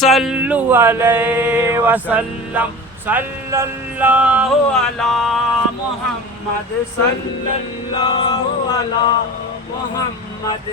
सल्लु अलैहि वसल्लम सल्लल्लाहु अला मुहम्मद सल्लल्लाहु अला मुहम्मद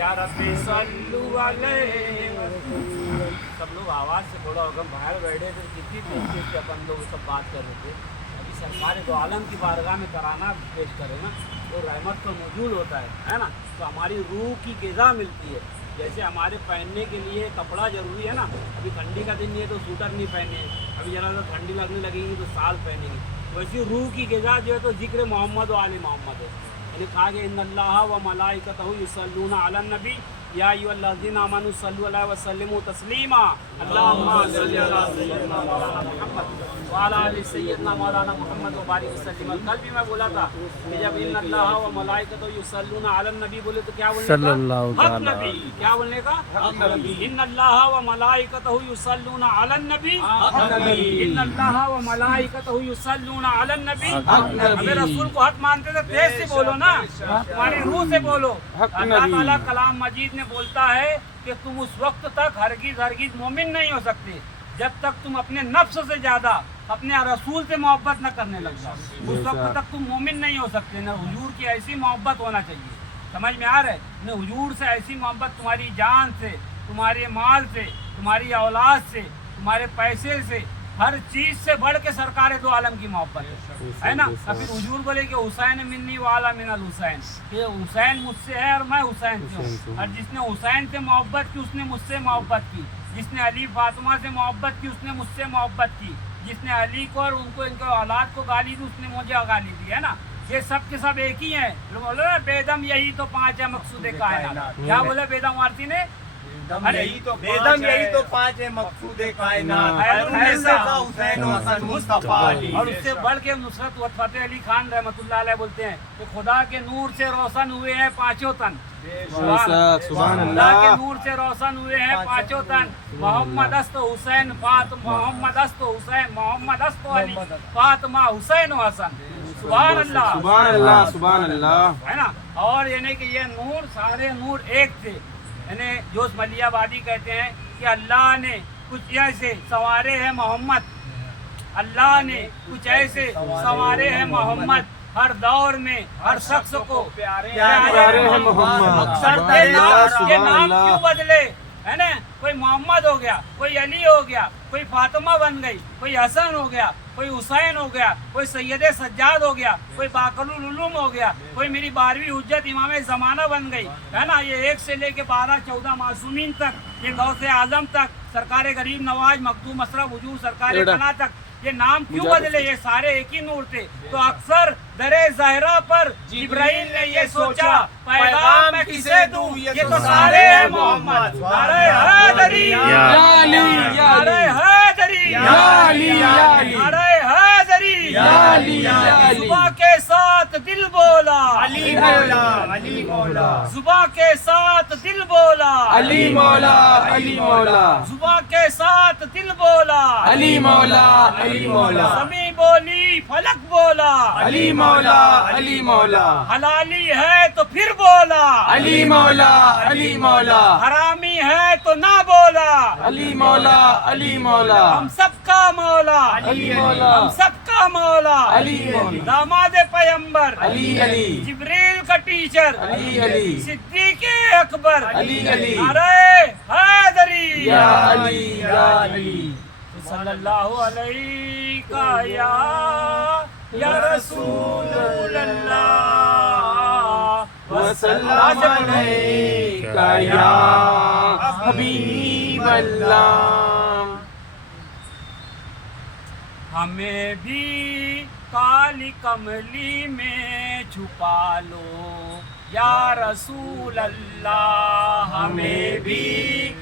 या रब्बी सल्लु अलैहि वसल्लम। सब लोग आवाज़ से थोड़ा होगा, बाहर बैठे थे कितनी तरीके से अपन लोग सब बात कर रहे थे। अभी सरकार दो आलम की बारगाह में कराना पेश करे ना तो रहमत तो मौजूद होता है ना। तो हमारी रूह की ग़िज़ा मिलती है। जैसे हमारे पहनने के लिए कपड़ा ज़रूरी है ना, अभी ठंडी का दिन नहीं है तो स्वेटर नहीं पहने, अभी ज़रा सा ठंडी लगने लगेगी तो साल पहनेंगे। वैसी रूह की ग़िज़ा जो है तो जिक्र मोहम्मद व आले मोहम्मद है। यानी कहा कि इन्नल्लाह व मलाइकतहु युसल्लूना अलन नबी या अय्युहल्लज़ीना आमनू सल्लु अलैहि व सल्लिमू तस्लीमा अल्लाहुम्मा सल्लि अला सय्यिदना मौलाना मुहम्मद व अला आलि सय्यिदना मौलाना मुहम्मद व बारिक वसल्लिम। कल भी मैं बोला था कि जब इन्नल्लाह व मलाइकतहु युसल्लूना अलन नबी बोले तो क्या बोलने का? हक नबी। क्या बोलने का? हक नबी। इन्नल्लाह व मलाइकतहु युसल्लूना अलन नबी हक नबी। इन्नल्लाह व मलाइकतहु युसल्लूना अलन नबी हक नबी। अगर रसूल को हक मानते तो तेज से बोलो ना, तुम्हारी रूह से बोलो। अल्लाह ताला कलाम मजीद में बोलता है कि तुम उस वक्त तक हरगिज मोमिन नहीं हो सकते जब तक तुम अपने नफ्स से ज्यादा अपने रसूल से मोहब्बत न करने लग जाओ। उस वक्त तक तुम मोमिन नहीं हो सकते। न हुजूर की ऐसी मोहब्बत होना चाहिए, समझ में आ रहा है? न हुजूर से ऐसी मोहब्बत तुम्हारी जान से, तुम्हारे माल से, तुम्हारी औलाद से, तुम्हारे पैसे से, हर चीज से बढ़ के सरकार दो आलम की मोहब्बत है ना। फिर हुजूर बोले कि हुसैन मिन्नी वाला मिनल हुसैन, ये हुसैन मुझसे है और मैं हुसैन से हूँ। और जिसने हुसैन से मोहब्बत की उसने मुझसे मोहब्बत की, जिसने अली फातिमा से मोहब्बत की उसने मुझसे मोहब्बत की, जिसने अली को और उनको इनके औलाद को गाली दी उसने मुझे गाली दी, है ना। ये सब के सब एक ही हैं। बोलो ना बेदम यही तो पांच है मकसूद कायनात। क्या बोले बेदम आरती ने? यही तो पाँच है मकसूद कायनात, हुसैन व हसन मुस्तफा अली। और उससे बढ़ के नुसरत व फतेह अली खान रहमतुल्लाह अलैह बोलते हैं कि खुदा के नूर से रोशन हुए हैं पांचों तन। खुदा के नूर से रोशन हुए हैं पांचों तन। मोहम्मद अस्त हुसैन मोहम्मद अस्त हुसैन मोहम्मद अस्त अली फातिमा हुसैन व हसन। सुभान अल्लाह सुभान अल्लाह सुभान अल्लाह, है ना। और यानी कि ये नूर सारे नूर एक थे। यानी जोश मलियाबादी कहते हैं कि अल्लाह ने कुछ ऐसे संवारे हैं मोहम्मद, अल्लाह ने कुछ ऐसे संवारे हैं मोहम्मद, हर दौर में हर शख्स को प्यारे हैं मोहम्मद। ये नाम क्यों बदले, है ना? कोई मोहम्मद हो गया, कोई अली हो गया, कोई फातिमा बन गई, कोई हसन हो गया, कोई हुसैन हो गया, कोई सैयद सज्जाद हो गया, कोई बाकरुल उलूम हो गया, कोई मेरी 12वीं हुज्जत इमाम ज़माना बन गई, है ना। ये 1 से लेके 12-14 मासूमीन तक, ये गौसे आजम तक, सरकार गरीब नवाज मखदूम असरफ हुजूर सरकार कना तक, ये नाम क्यों बदले? ये सारे एक ही नूर थे। तो अक्सर दरे ज़हरा पर जिब्राइल ने ये सोचा पैगाम मैं किसे दूं, ये तो सारे हैं मोहम्मद। नारे हैदरी या अली, नारे हैदरी या अली, नारे हैदरी या अली। सुबह के साथ दिल बोला अली मौला अली मौला, सुबह के साथ दिल बोला अली मौला अली मौला, सुबह के साथ दिल बोला अली मौला अली मौला, समी बोली फलक बोला अली मौला अली मौला, हलाली है तो फिर बोला अली मौला अली मौला, हरामी है तो ना बोला अली मौला अली मौला, हम सबका मौला अली मौला, हम सबका मौला अली मौला, दामाद पैगंबर अली अली, जिब्रील का टीचर अली अली, सिद्दीक अकबर अली अली, नारे हैदरी या अली या अली। सल्लल्लाहु अलैहि या रसूल अल्लाह वसल्लम अलैका या हबीब अल्लाह। हमें भी काली कमली में छुपा लो या रसूल अल्लाह, हमें भी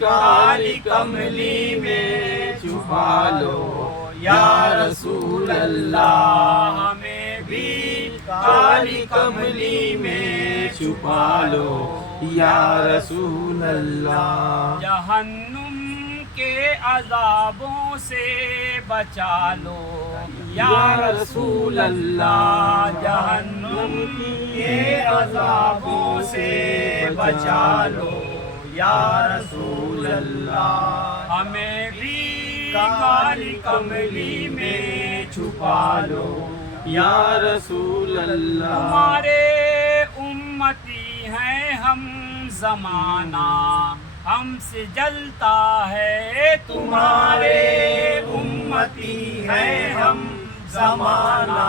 काली कमली में छुपा लो या रसूल अल्लाह, हमें भी काली कमली में छुपा लो या रसूल अल्लाह। जहन्नुम के अजाबों से बचा लो या रसूल अल्लाह, जहन्नुम के अजाबों से बचा लो या रसूल अल्लाह, हमें भी काली कमली में छुपा लो या रसूल अल्लाह। तुम्हारे उम्मती हैं हम, जमाना हमसे जलता है। तुम्हारे उम्मती हैं हम, जमाना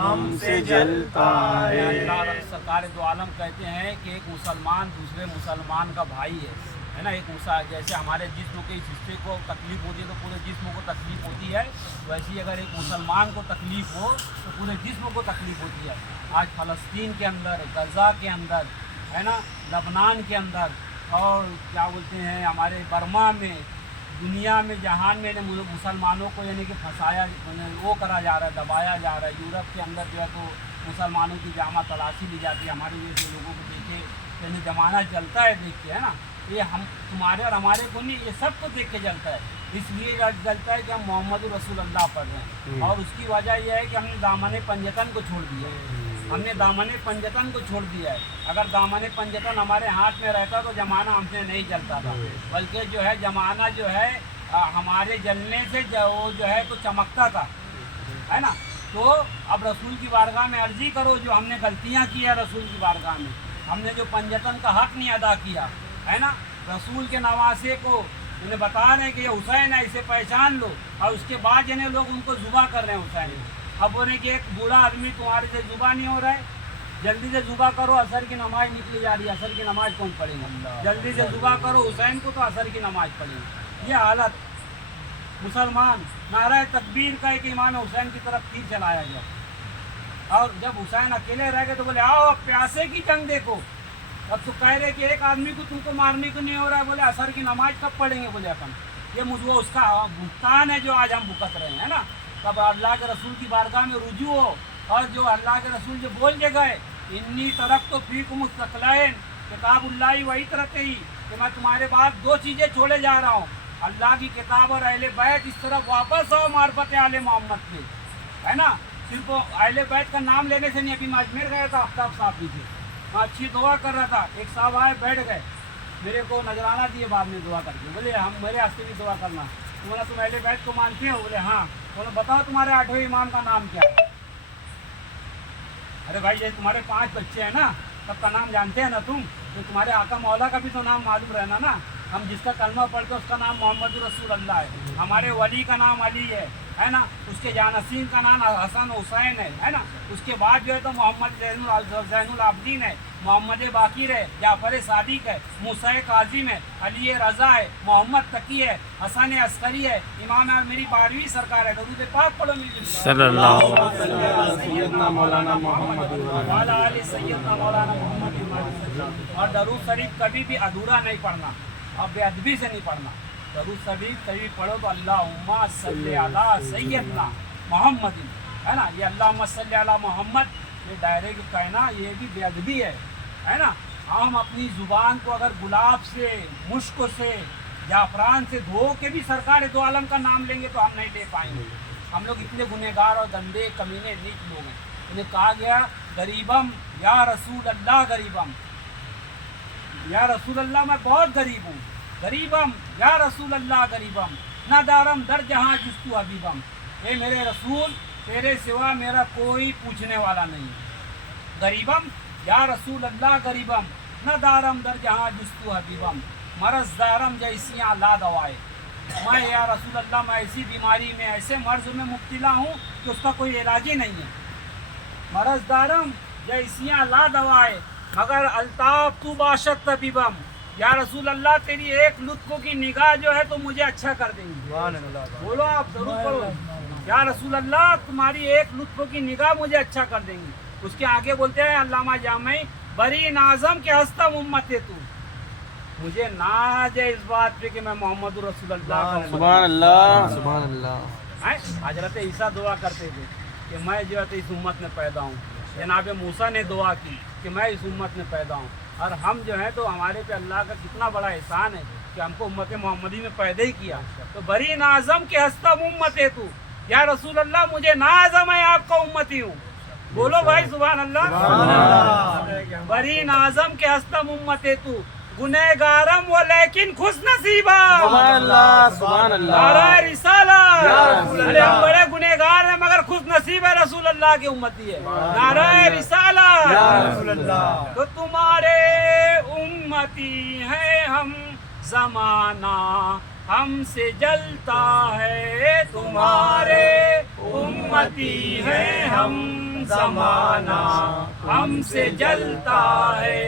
हमसे जलता है। अल्लाह सरकार दो आलम कहते हैं कि एक मुसलमान दूसरे मुसलमान का भाई है ना। एक जैसे हमारे जिस्म के इस हिस्से को तकलीफ होती है तो पूरे जिस्म को तकलीफ होती है, वैसे ही अगर एक मुसलमान को तकलीफ हो तो पूरे जिस्म को तकलीफ होती है। आज फ़लस्तीन के अंदर, गज़ा के अंदर, है ना, लबनान के अंदर, और क्या बोलते हैं हमारे बर्मा में, दुनिया में, जहान में मुसलमानों को यानी कि फंसाया, वो करा जा रहा है, दबाया जा रहा है। यूरोप के अंदर जो है तो मुसलमानों की जामा तलाशी ली जाती है। हमारे जैसे लोगों को देखे यानी ज़माना चलता है देख के, है ना। ये हम तुम्हारे और हमारे को नहीं, ये सबको देख के जलता है। इसलिए जलता है कि हम मोहम्मद रसूल अल्लाह पढ़ रहे हैं, और उसकी वजह यह है कि हमने दामन पंजतन को छोड़ दिया है। हमने दामन पंजतन को छोड़ दिया है। अगर दामन पंजतन हमारे हाथ में रहता तो ज़माना हमसे नहीं जलता था, बल्कि जो है ज़माना जो है हमारे जलने से वो जो है तो चमकता था, है ना। तो अब रसूल की बारगाह में अर्जी करो, जो हमने गलतियाँ की है रसूल की बारगाह में, हमने जो पंजतन का हक नहीं अदा किया, है ना। रसूल के नवासे को उन्हें बता रहे हैं कि ये हुसैन है, इसे पहचान लो, और उसके बाद जिन्हें लोग उनको जुबा कर रहे हैं हुसैन। अब बोले कि एक बूढ़ा आदमी तुम्हारे से जुबा नहीं हो रहा है, जल्दी से जुबा करो, असर की नमाज निकली जा रही है, असर की नमाज कौन पढ़ेगा, जल्दी से जुबा करो हुसैन को तो असर की नमाज पढ़ेगी। ये हालत मुसलमान नारा तकबीर का एक इमाम हुसैन की तरफ तीर चलाया गया, और जब हुसैन अकेले रह गए तो बोले आओ अब प्यासे की जंग देखो। अब तो कह रहे कि एक आदमी को तुमको मारने को नहीं हो रहा है, बोले असर की नमाज कब पढ़ेंगे, बोले अपन ये मुझे उसका भुगतान है जो आज हम भुगत रहे हैं, ना। तब अल्लाह के रसूल की बारगाह में रुजू हो, और जो अल्लाह के रसूल जो बोल के गए, इन्नी तरफ तो फीक मुस्तकलैन किताबुल्लाह वही तरह ही, कि मैं तुम्हारे बाद दो चीज़ें छोड़े जा रहा हूँ, अल्लाह की किताब और अहले बैत। इस तरफ वापस आओ मार्फत आले मोहम्मद पे, है ना। सिर्फ अहले बैत का नाम लेने से नहीं। अभी मैं अजमेर गया था आफ्ताब साहब पीछे, मैं अच्छी दुआ कर रहा था, एक साहब आए बैठ गए, मेरे को नजराना दिए बाद में दुआ करके, बोले हम मेरे वास्ते भी दुआ करना। तो बोला तुम अहले बैत को मानते हो, बोले हाँ। बोले बताओ तुम्हारे 8वें इमाम का नाम क्या है। अरे भाई ये तुम्हारे 5 बच्चे हैं ना, सबका नाम जानते हैं ना तुम, तो तुम्हारे आका मौला का भी तो नाम मालूम रहना ना। हम जिसका कलमा पढ़ते उसका नाम मोहम्मद रसूल अल्लाह है, हमारे वली का नाम अली है ना, उसके जानसीन का नाम हसन हुसैन है ना। उसके बाद जो है तो मोहम्मद ज़ैनुल आबदीन है, मोहम्मद बाकिर है, जाफर सादिक है, मूसा काजिम है, अली रज़ा है, मोहम्मद तकी है, हसन अस्करी है, इमाम मेरी 12वीं सरकार है। दरूद पाक पढ़ो मेरी सल्लल्लाहु अलैहि सैयदना मौलाना मोहम्मद वाला आले सैयदना मौलाना मोहम्मद। और दरूद शरीफ कभी भी अधूरा नहीं पढ़ना और बेअदबी से नहीं पढ़ना। दरूद शरीफ कभी पढ़ो तो अल्लाहुम्मा सल्ली अला सैयदना मोहम्मद, है ना। ये अल्लाहुम्मा सल्ली अला मोहम्मद, ये डायरेक्ट कहना ये भी बेअदबी है ना। हम अपनी ज़ुबान को अगर गुलाब से, मुश्क से, जाफरान से धो के भी सरकार दो आलम का नाम लेंगे तो हम नहीं ले पाएंगे। हम लोग इतने गुनहगार और गंदे कमीने नीच लोग हैं। उन्हें कहा गया गरीबम या रसूल अल्लाह, गरीबम या रसूल अल्लाह, मैं बहुत गरीब हूँ। गरीबम या रसूल अल्लाह, गरीबम ना दारम दर जहाँ जुस्तु हबीबम। ए मेरे रसूल, तेरे सिवा मेरा कोई पूछने वाला नहीं। गरीबम या रसूल अल्लाह, गरीबम न दारम दर जहाँ जुस्तु हबीबम। मरज दारम जैसियाँ ला दवाए। मैं या रसूल अल्लाह, मैं ऐसी बीमारी में, ऐसे मर्ज में मुब्तला हूँ कि उसका कोई इलाज ही नहीं है। मरज दारम जैसियाँ ला दवाए, मगर अल्ताफ तू बाशत तबीबम। या रसूल अल्लाह, तेरी एक लुत्फ़ों की निगाह जो है तो मुझे अच्छा कर देंगी। बोलो आप जरूर बोलो, या रसूल अल्लाह, तुम्हारी एक लुत्फ़ों की निगाह मुझे अच्छा कर देंगी। उसके आगे बोलते हैं अल्लामा जामी, बरी नाज़म के हस्तम उम्मत है तू। मुझे नाज है इस बात पे कि मैं मोहम्मद रसूल अल्लाह का सुभान अल्लाह, सुभान अल्लाह। हजरत ईसा दुआ करते थे कि मैं जो है इस उम्मत में पैदा हूँ। जनाब मूसा ने दुआ की कि मैं इस उम्मत में पैदा हूँ। और हम जो है तो हमारे पे अल्लाह का कितना बड़ा एहसान है कि हमको उम्मत मोहम्मदी में पैदा ही किया। तो बरी नाज़म के हस्तम उम्मत है तू। या रसूल अल्लाह, मुझे नाज़म है आपका उम्मती हूँ। बोलो भाई सुभान अल्लाह। बरी नाज़म के हस्तम उम्मत है तू। गुनहगारम वो लेकिन खुश नसीबा। सुभान अल्लाह, सुभान अल्लाह। नारा रिसालत। या रसूल अरे हम अल्लाह। बड़े गुनहगार हैं मगर खुश नसीब है, रसूल अल्लाह की उम्मती है। नारा रिसालत। या रसूल अल्लाह। तो तुम्हारे उम्मती है हम, जमाना हमसे जलता है। तुम्हारे उम्मती है हम, जमाना हमसे जलता है।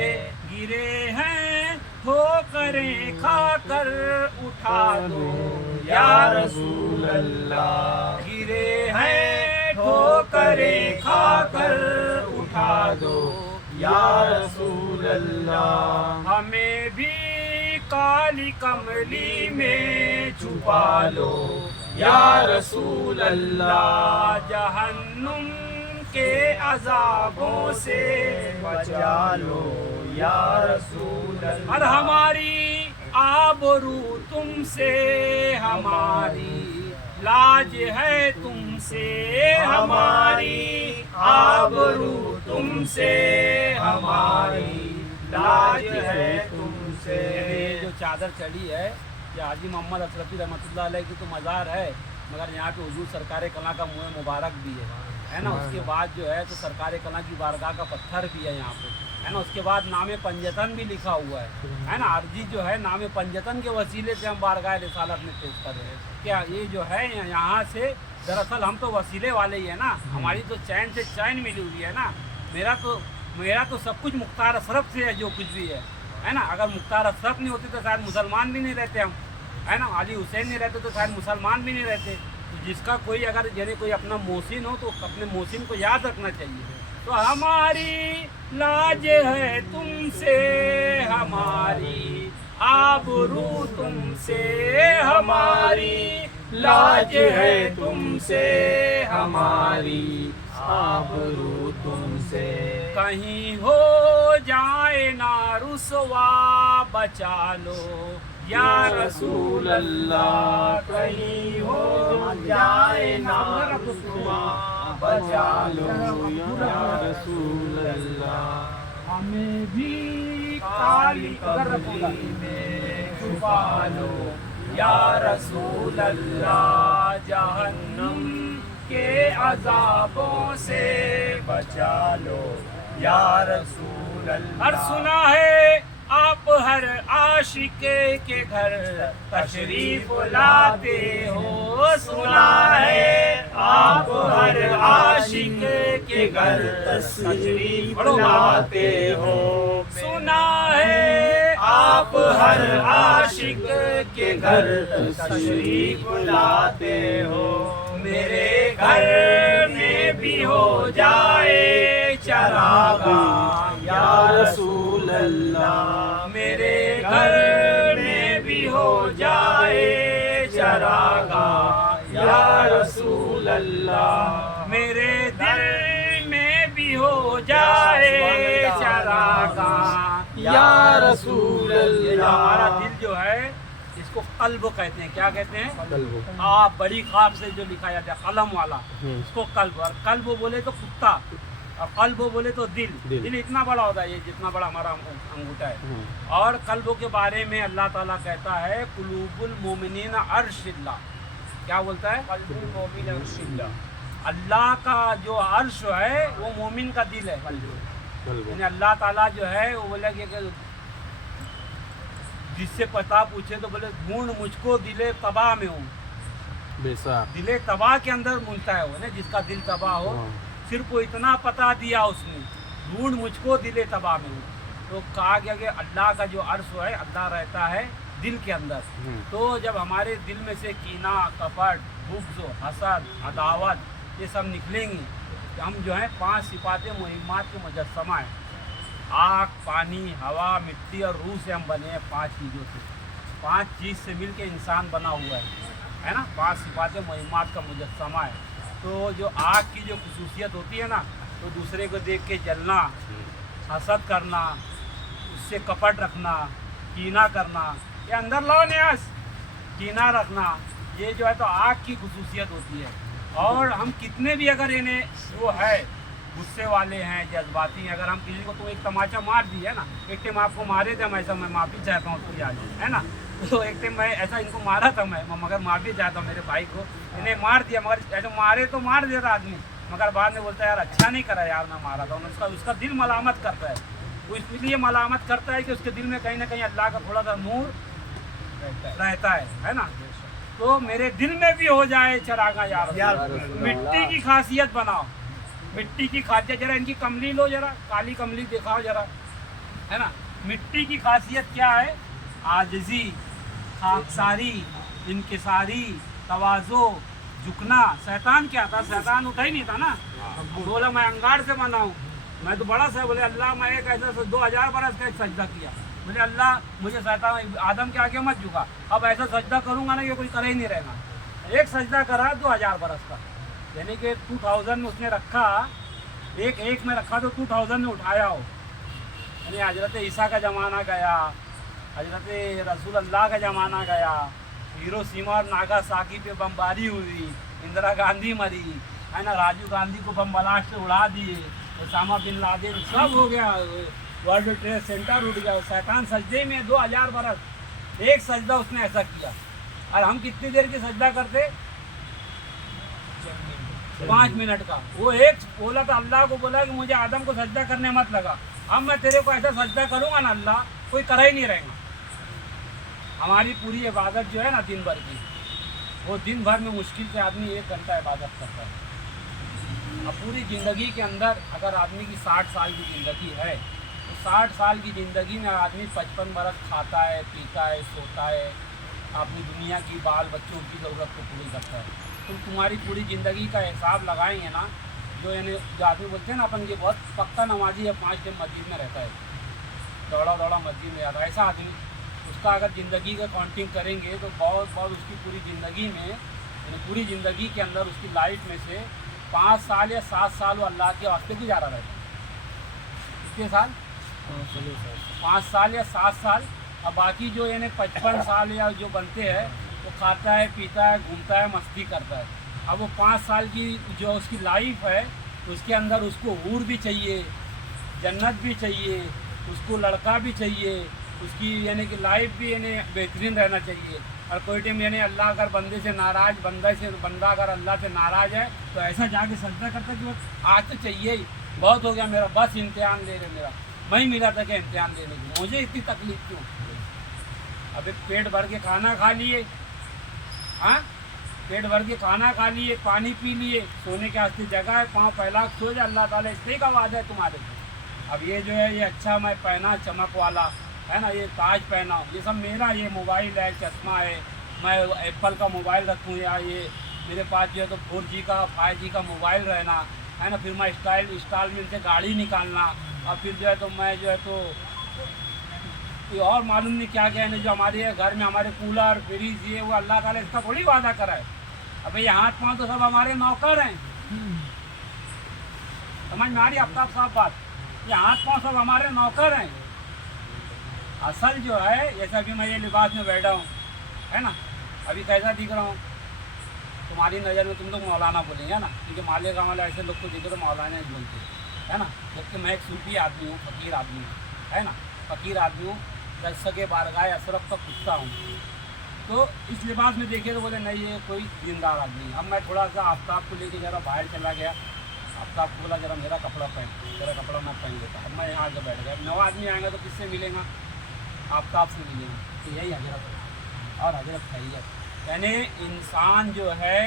गिरे हैं ठोकरें खाकर उठा दो या रसूल अल्लाह। गिरे हैं ठोकरें खाकर उठा दो या रसूल अल्लाह। हमें भी काली कमली में छुपा लो या रसूल अल्लाह। जहन्नुम के अज़ाबों से बचा लो या रसूल अल्लाह। और हमारी आबरू तुमसे, हमारी लाज है तुमसे, हमारी आबरू तुमसे, हमारी लाज है तुमसे। ये जो चादर चढ़ी है ये हाजी मोहम्मद अशरफी रहमतुल्लाह अलैह की तो मज़ार है, मगर यहाँ पे हुजूर सरकार कला का मुँह मुबारक भी है ना। उसके बाद जो है तो सरकार कला की बारगाह का पत्थर भी है यहाँ पे, है ना। उसके बाद नामे पंजतन भी लिखा हुआ है ना। अर्जी जो है नामे पंजतन के वसीले से हम बारगाह रिसालत में पेश कर रहे हैं। क्या ये जो है यहाँ से दरअसल हम तो वसीले वाले ही है ना, हमारी तो चैन से चैन मिली हुई है ना। मेरा तो सब कुछ मुख्तार अशरफ से है जो कुछ भी है ना। अगर मुख्तार अशरफ नहीं होते तो शायद मुसलमान भी नहीं रहते हम, है ना। अली हुसैन नहीं रहते तो शायद मुसलमान भी नहीं रहते। तो जिसका कोई अगर यानी कोई अपना मोहसिन हो तो अपने मोहसिन को याद रखना चाहिए। तो हमारी लाज है तुमसे, हमारी आबरू तुमसे, हमारी लाज है तुमसे, हमारी आबरू तुमसे। कहीं हो जाए ना रुसवा बचा लो या रसूल अल्लाह। कहीं हो जाए ना रुसवा बचा लो या रसूल अल्लाह। हमें भी काली कमली में छुपा लो या रसूल अल्लाह। जहन्नुम के अज़ाबों से बचा लो या रसूल अल्लाह। और सुना है आप हर आशिक के घर तशरीफ लाते हो। सुना है आप हर आशिक के घर तशरीफ लाते हो। सुना है आप हर आशिक के घर तशरीफ लाते हो। मेरे घर में भी हो जाए चरागा या रसूल अल्लाह। मेरे घर में भी हो जाए चरागा या रसूल अल्लाह। मेरे दिल में भी हो जाए चरागा या रसूल अल्लाह। हमारा दिल जो है इसको कल्ब कहते हैं। क्या कहते हैं? कल्ब। आप बड़ी खाब से जो लिखा जाता है कलम वाला, इसको कल्ब। और कल्ब बोले तो कुत्ता, और कल्ब बोले तो दिल इतना बड़ा होता है, ये जितना बड़ा हमारा अंगूठा है। और कल्ब के बारे में अल्लाह ताला कहता है कुलूबुल मोमिनीन अर्शिल्लाह। क्या बोलता है? कल्बुल मोमिन अर्शिल्लाह। अल्लाह का जो अर्श है वो मोमिन का दिल है। यानी अल्लाह ताला जो है वो बोले कि जिससे पता पूछे तो बोले ढूंढ मुझको दिले तबाह में हूँ। दिले तबाह के अंदर मुनता है वो ना, जिसका दिल तबाह हो। सिर्फ वो इतना पता दिया उसने, ढूंढ मुझको दिले तबाह में हूँ। तो कहा गया कि अल्लाह का जो अर्श है अल्लाह रहता है दिल के अंदर। तो जब हमारे दिल में से कीना, कपट, बुग़्ज़, हसद, अदावत ये सब निकलेंगी तो हम जो है 5 सिफ़ात मुहिम्मात के मुजस्समा है। आग, पानी, हवा, मिट्टी और रूह से हम बने हैं 5 चीज़ों से। 5 चीज़ से मिल के इंसान बना हुआ है ना। 5 सिफ़ात मुहिम्मात का मुजस्समा है। तो जो आग की जो खुसूसियत होती है ना, तो दूसरे को देख के जलना, हसद करना, उससे कपट रखना, कीना करना, ये अंदर लाओ न्यास, कीना रखना, ये जो है तो आग की खुसूसियत होती है। और हम कितने भी अगर इन्हें वो है गुस्से वाले हैं, जज्बाती हैं। अगर हम किसी को तो एक तमाचा मार दिए ना, एक टाइम आपको मारे थे, मैं माफ़ी चाहता हूँ उसकी आज, है ना। तो एक टाइम मैं ऐसा इनको मारा था मैं, मगर माफ़ी चाहता हूँ मेरे भाई को, इन्हें मार दिया, मगर ऐसे मारे तो मार देता आदमी, मगर बाद में बोलता है यार अच्छा नहीं करा यार, मैं मारा था। उसका दिल मलामत करता है, वो इसलिए मलामत करता है कि उसके दिल में कहीं ना कहीं अल्लाह का थोड़ा सा नूर रहता है ना। तो मेरे दिल में भी हो जाए चरागा यार, मिट्टी की खासियत बनाओ, मिट्टी की खासियत। जरा इनकी कमली लो, जरा काली कमली दिखाओ जरा, है ना। मिट्टी की खासियत क्या है? आजिज़ी, खाकसारी, इनकिसारी, तवाज़ो, झुकना। शैतान क्या था? शैतान उठा ही नहीं था ना, बोला मैं अंगार से बना हूँ, मैं तो बड़ा सा। बोले अल्लाह मैं एक ऐसा 2000 बरस का एक सजदा किया। बोले अल्लाह मुझे शैतान आदम के आगे मत झुका, अब ऐसा सजदा करूँगा ना ये कोई करे ही नहीं रहेगा। एक सजदा करा 2000 बरस का, यानी कि 2000 में उसने रखा, एक में रखा तो 2000 में उठाया हो। यानी हजरत ईसा का ज़माना गया, हजरत रसूल अल्लाह का ज़माना गया, हिरोशिमा और नागासाकी पे बमबारी हुई, इंदिरा गांधी मरी, है ना, राजीव गांधी को बम ब्लास्ट से उड़ा दिए, ओसामा बिन लादेन, सब हो गया, वर्ल्ड ट्रेड सेंटर उड़ गया। शैतान सजदे में 2000 बरस, एक सजदा उसने ऐसा किया। और हम कितनी देर की सजदा करते? 5 मिनट का। वो एक बोला था, अल्लाह को बोला कि मुझे आदम को सजदा करने मत लगा, अब मैं तेरे को ऐसा सजदा करूँगा ना अल्लाह, कोई करा ही नहीं रहेगा। हमारी पूरी इबादत जो है ना दिन भर की, वो दिन भर में मुश्किल से आदमी 1 घंटा इबादत करता है। अब पूरी ज़िंदगी के अंदर अगर आदमी की 60 साल की ज़िंदगी है, तो 60 साल की ज़िंदगी में आदमी 55 बरस खाता है, पीता है, सोता है, अपनी दुनिया की बाल बच्चों की ज़रूरत को पूरी करता है। तो तुम्हारी पूरी ज़िंदगी का हिसाब लगाएंगे ना, जो यानी जो आदमी बोलते हैं ना अपन, ये बहुत पक्का नमाजी है, 5 दिन मस्जिद में रहता है, दौड़ा मस्जिद में आता है, ऐसा आदमी, उसका अगर ज़िंदगी का काउंटिंग करेंगे तो बहुत उसकी पूरी ज़िंदगी में, यानी पूरी ज़िंदगी के अंदर उसकी लाइफ में से 5 साल या 7 साल वो अल्लाह के वास्ते गुजारा रहता है। कितने साल? 5 साल या 7 साल। अब बाकी जो यानी 55 साल या जो बनते हैं, वो खाता है, पीता है, घूमता है, मस्ती करता है। अब वो 5 साल की जो उसकी लाइफ है, उसके अंदर उसको हूर भी चाहिए, जन्नत भी चाहिए, उसको लड़का भी चाहिए, उसकी यानी कि लाइफ भी यानी बेहतरीन रहना चाहिए। और कोई टाइम यानी अल्लाह अगर बंदे से नाराज़, बंदा अगर अल्लाह से नाराज़ है, तो ऐसा जाके सजदा करता कि आज तो चाहिए ही, बहुत हो गया मेरा, बस इम्तिहान ले रहे मेरा, मैं ही मिला था क्या इम्तिहान देने की, मुझे इतनी तकलीफ क्यों? अबे पेट भर के खाना खा लिए, हाँ, पेट भर के खाना खा लिए, पानी पी लिए, सोने के वास्ते जगह है, पाँव फैला सो जाए, अल्लाह ताला इतने का वादा है तुम्हारे को। अब ये जो है ये अच्छा मैं पहना चमक वाला, है ना, ये ताज पहना, ये सब मेरा, ये मोबाइल है, चश्मा है, मैं एप्पल का मोबाइल रखूँ, या ये मेरे पास जो है तो 4G का 5G का मोबाइल रहना, है ना, फिर मैं इंस्टॉलमेंट से गाड़ी निकालना, और फिर जो है तो मैं जो है तो और मालूम नहीं क्या क्या है, जो हमारे घर में हमारे कूलर फ्रिज ये वो, अल्लाह ताला इसका थोड़ी वादा करा है। अब ये हाथ पाँव तो सब हमारे नौकर हैं, समझ में आ रही आफ्ताब साहब बात? ये हाथ पाँव सब हमारे नौकर हैं। असल जो है, जैसा कि मैं ये लिबास में बैठा हूँ, है ना, अभी कैसा दिख रहा हूँ तुम्हारी नज़र में? तुम लोग मौलाना बोलेंगे ना, क्योंकि मालेगांव वाले ऐसे लोग को दिखे तो मौलाना ही बोलते, है ना, जबकि मैं एक सूफी आदमी हूँ, फ़कीर आदमी हूँ, है ना, फ़कीर आदमी हूँ, 10 सगे बारगाह अशरफ का कुत्ता हूँ। तो इस लिबास में देखे तो बोले नहीं ये कोई दीनदार आदमी है। अब मैं थोड़ा सा आफ्ताब को लेके जरा बाहर चला गया, आफ्ताब को बोला जरा मेरा कपड़ा पहन, तेरा कपड़ा मैं पहन लेता। अब मैं यहाँ आके बैठ गया, नवा आदमी आएगा तो किससे मिलेगा? आफ्ताब से मिलेगा। तो यही हजरत और हजरत खैरियत, यानी इंसान जो है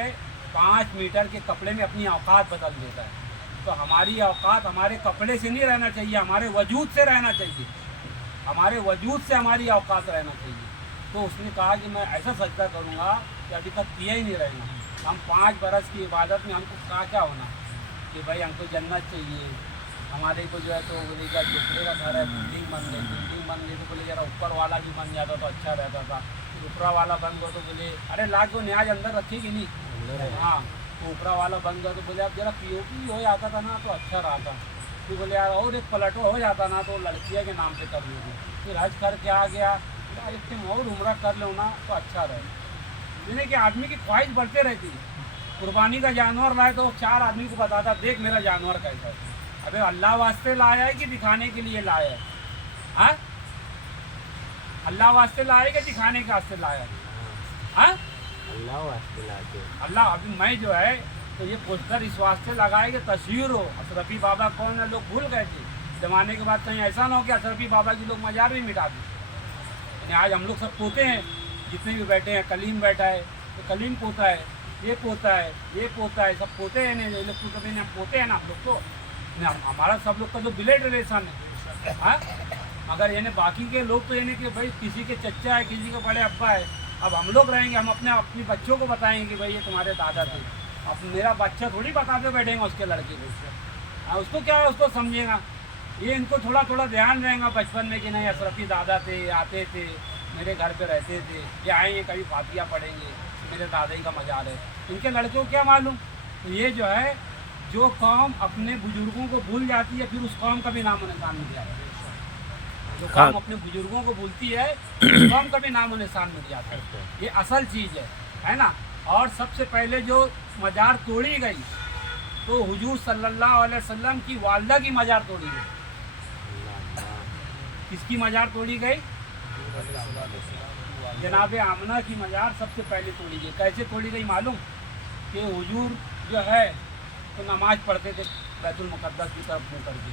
5 मीटर के कपड़े में अपनी औकात बदल देता है। तो हमारी औकात हमारे कपड़े से नहीं रहना चाहिए, हमारे वजूद से रहना चाहिए, हमारे वजूद से हमारी औकात रहना चाहिए। तो उसने कहा कि मैं ऐसा सजदा करूँगा कि अभी तक किया ही नहीं रहेगा। हम 5 बरस की इबादत में हमको क्या होना कि भाई हमको जन्नत चाहिए, हमारे को जो है तो बोले क्या झोपड़े का घर है, बिल्डिंग बन गई तो बोले जरा ऊपर वाला भी बन जाता तो अच्छा रहता था। ऊपरा वाला बन गया तो बोले अरे लाख को न्याज अंदर रखेगी नहीं, हाँ, तो ऊपरा वाला बन गया तो बोले अब जरा POP हो जाता था ना तो अच्छा रहता। तो बोले यार और एक पलटो हो जाता ना तो लड़कियाँ के नाम पे कर लोगे। फिर हज करके आ गया, एक टाइम और उम्रा कर लो ना तो अच्छा रहे। यानी कि आदमी की ख्वाहिश बढ़ते रहती है। कुर्बानी का जानवर लाए तो 4 आदमी को बताता देख मेरा जानवर कैसा है, अबे अल्लाह वास्ते लाया है कि दिखाने के लिए लाया है? हाँ, अल्लाह वास्ते लाया है कि दिखाने के वास्ते लाया है? हाँ, अल्लाह वास्ते लाते अल्लाह। अभी मैं जो है तो ये पोस्टर इस वास्ते लगाए कि तस्वीर हो। अशरफी बाबा कौन है लोग भूल गए थे। जमाने के बाद कहीं ऐसा ना हो कि अशरफी बाबा की लोग मजार भी मिटा दें। यानी आज हम लोग सब पोते हैं, जितने भी बैठे हैं। कलीम बैठा है तो कलीम पोता है, ये पोता है, ये पोता है, सब पोते हैं। नहीं, ये लोग तो कभी नहीं, पोते हैं ना हम लोग तो। हमारा सब लोग का जो ब्लड रिलेशन है। हाँ, मगर यानी बाकी के लोग तो यानी कि भाई किसी के चच्चा है, किसी के बड़े अब्बा है। अब हम लोग रहेंगे, हम अपने बच्चों को बताएंगे कि भाई ये तुम्हारे दादा थे। अब मेरा बच्चा थोड़ी बताते बैठेगा उसके लड़के को। हाँ, उसको क्या है, उसको समझेगा। ये इनको थोड़ा थोड़ा ध्यान रहेगा बचपन में कि नहीं अशरफी दादा थे, आते थे, मेरे घर पे रहते थे, ये आएंगे कभी फातिया पढ़ेंगे, मेरे दादा ही का मजार है। इनके लड़के को क्या मालूम। तो ये जो है जो कौम अपने बुजुर्गों को भूल जाती है, फिर उस कौम का भी नामो निशान मिट जाता है। जो कौम अपने बुजुर्गों को भूलती है, उस कौम का भी नामो निशान मिट जाता है। ये असल चीज़ है ना। और सबसे पहले जो मजार तोड़ी गई तो हुजूर सल्लल्लाहु अलैहि वसल्लम की वालदा की मजार तोड़ी गई। किसकी मजार तोड़ी गई? जनाब आमना की मजार सबसे पहले तोड़ी गई। कैसे तोड़ी गई मालूम? कि हुजूर जो है तो नमाज पढ़ते थे बैतुल मुक़द्दस की तरफ मुँह करके,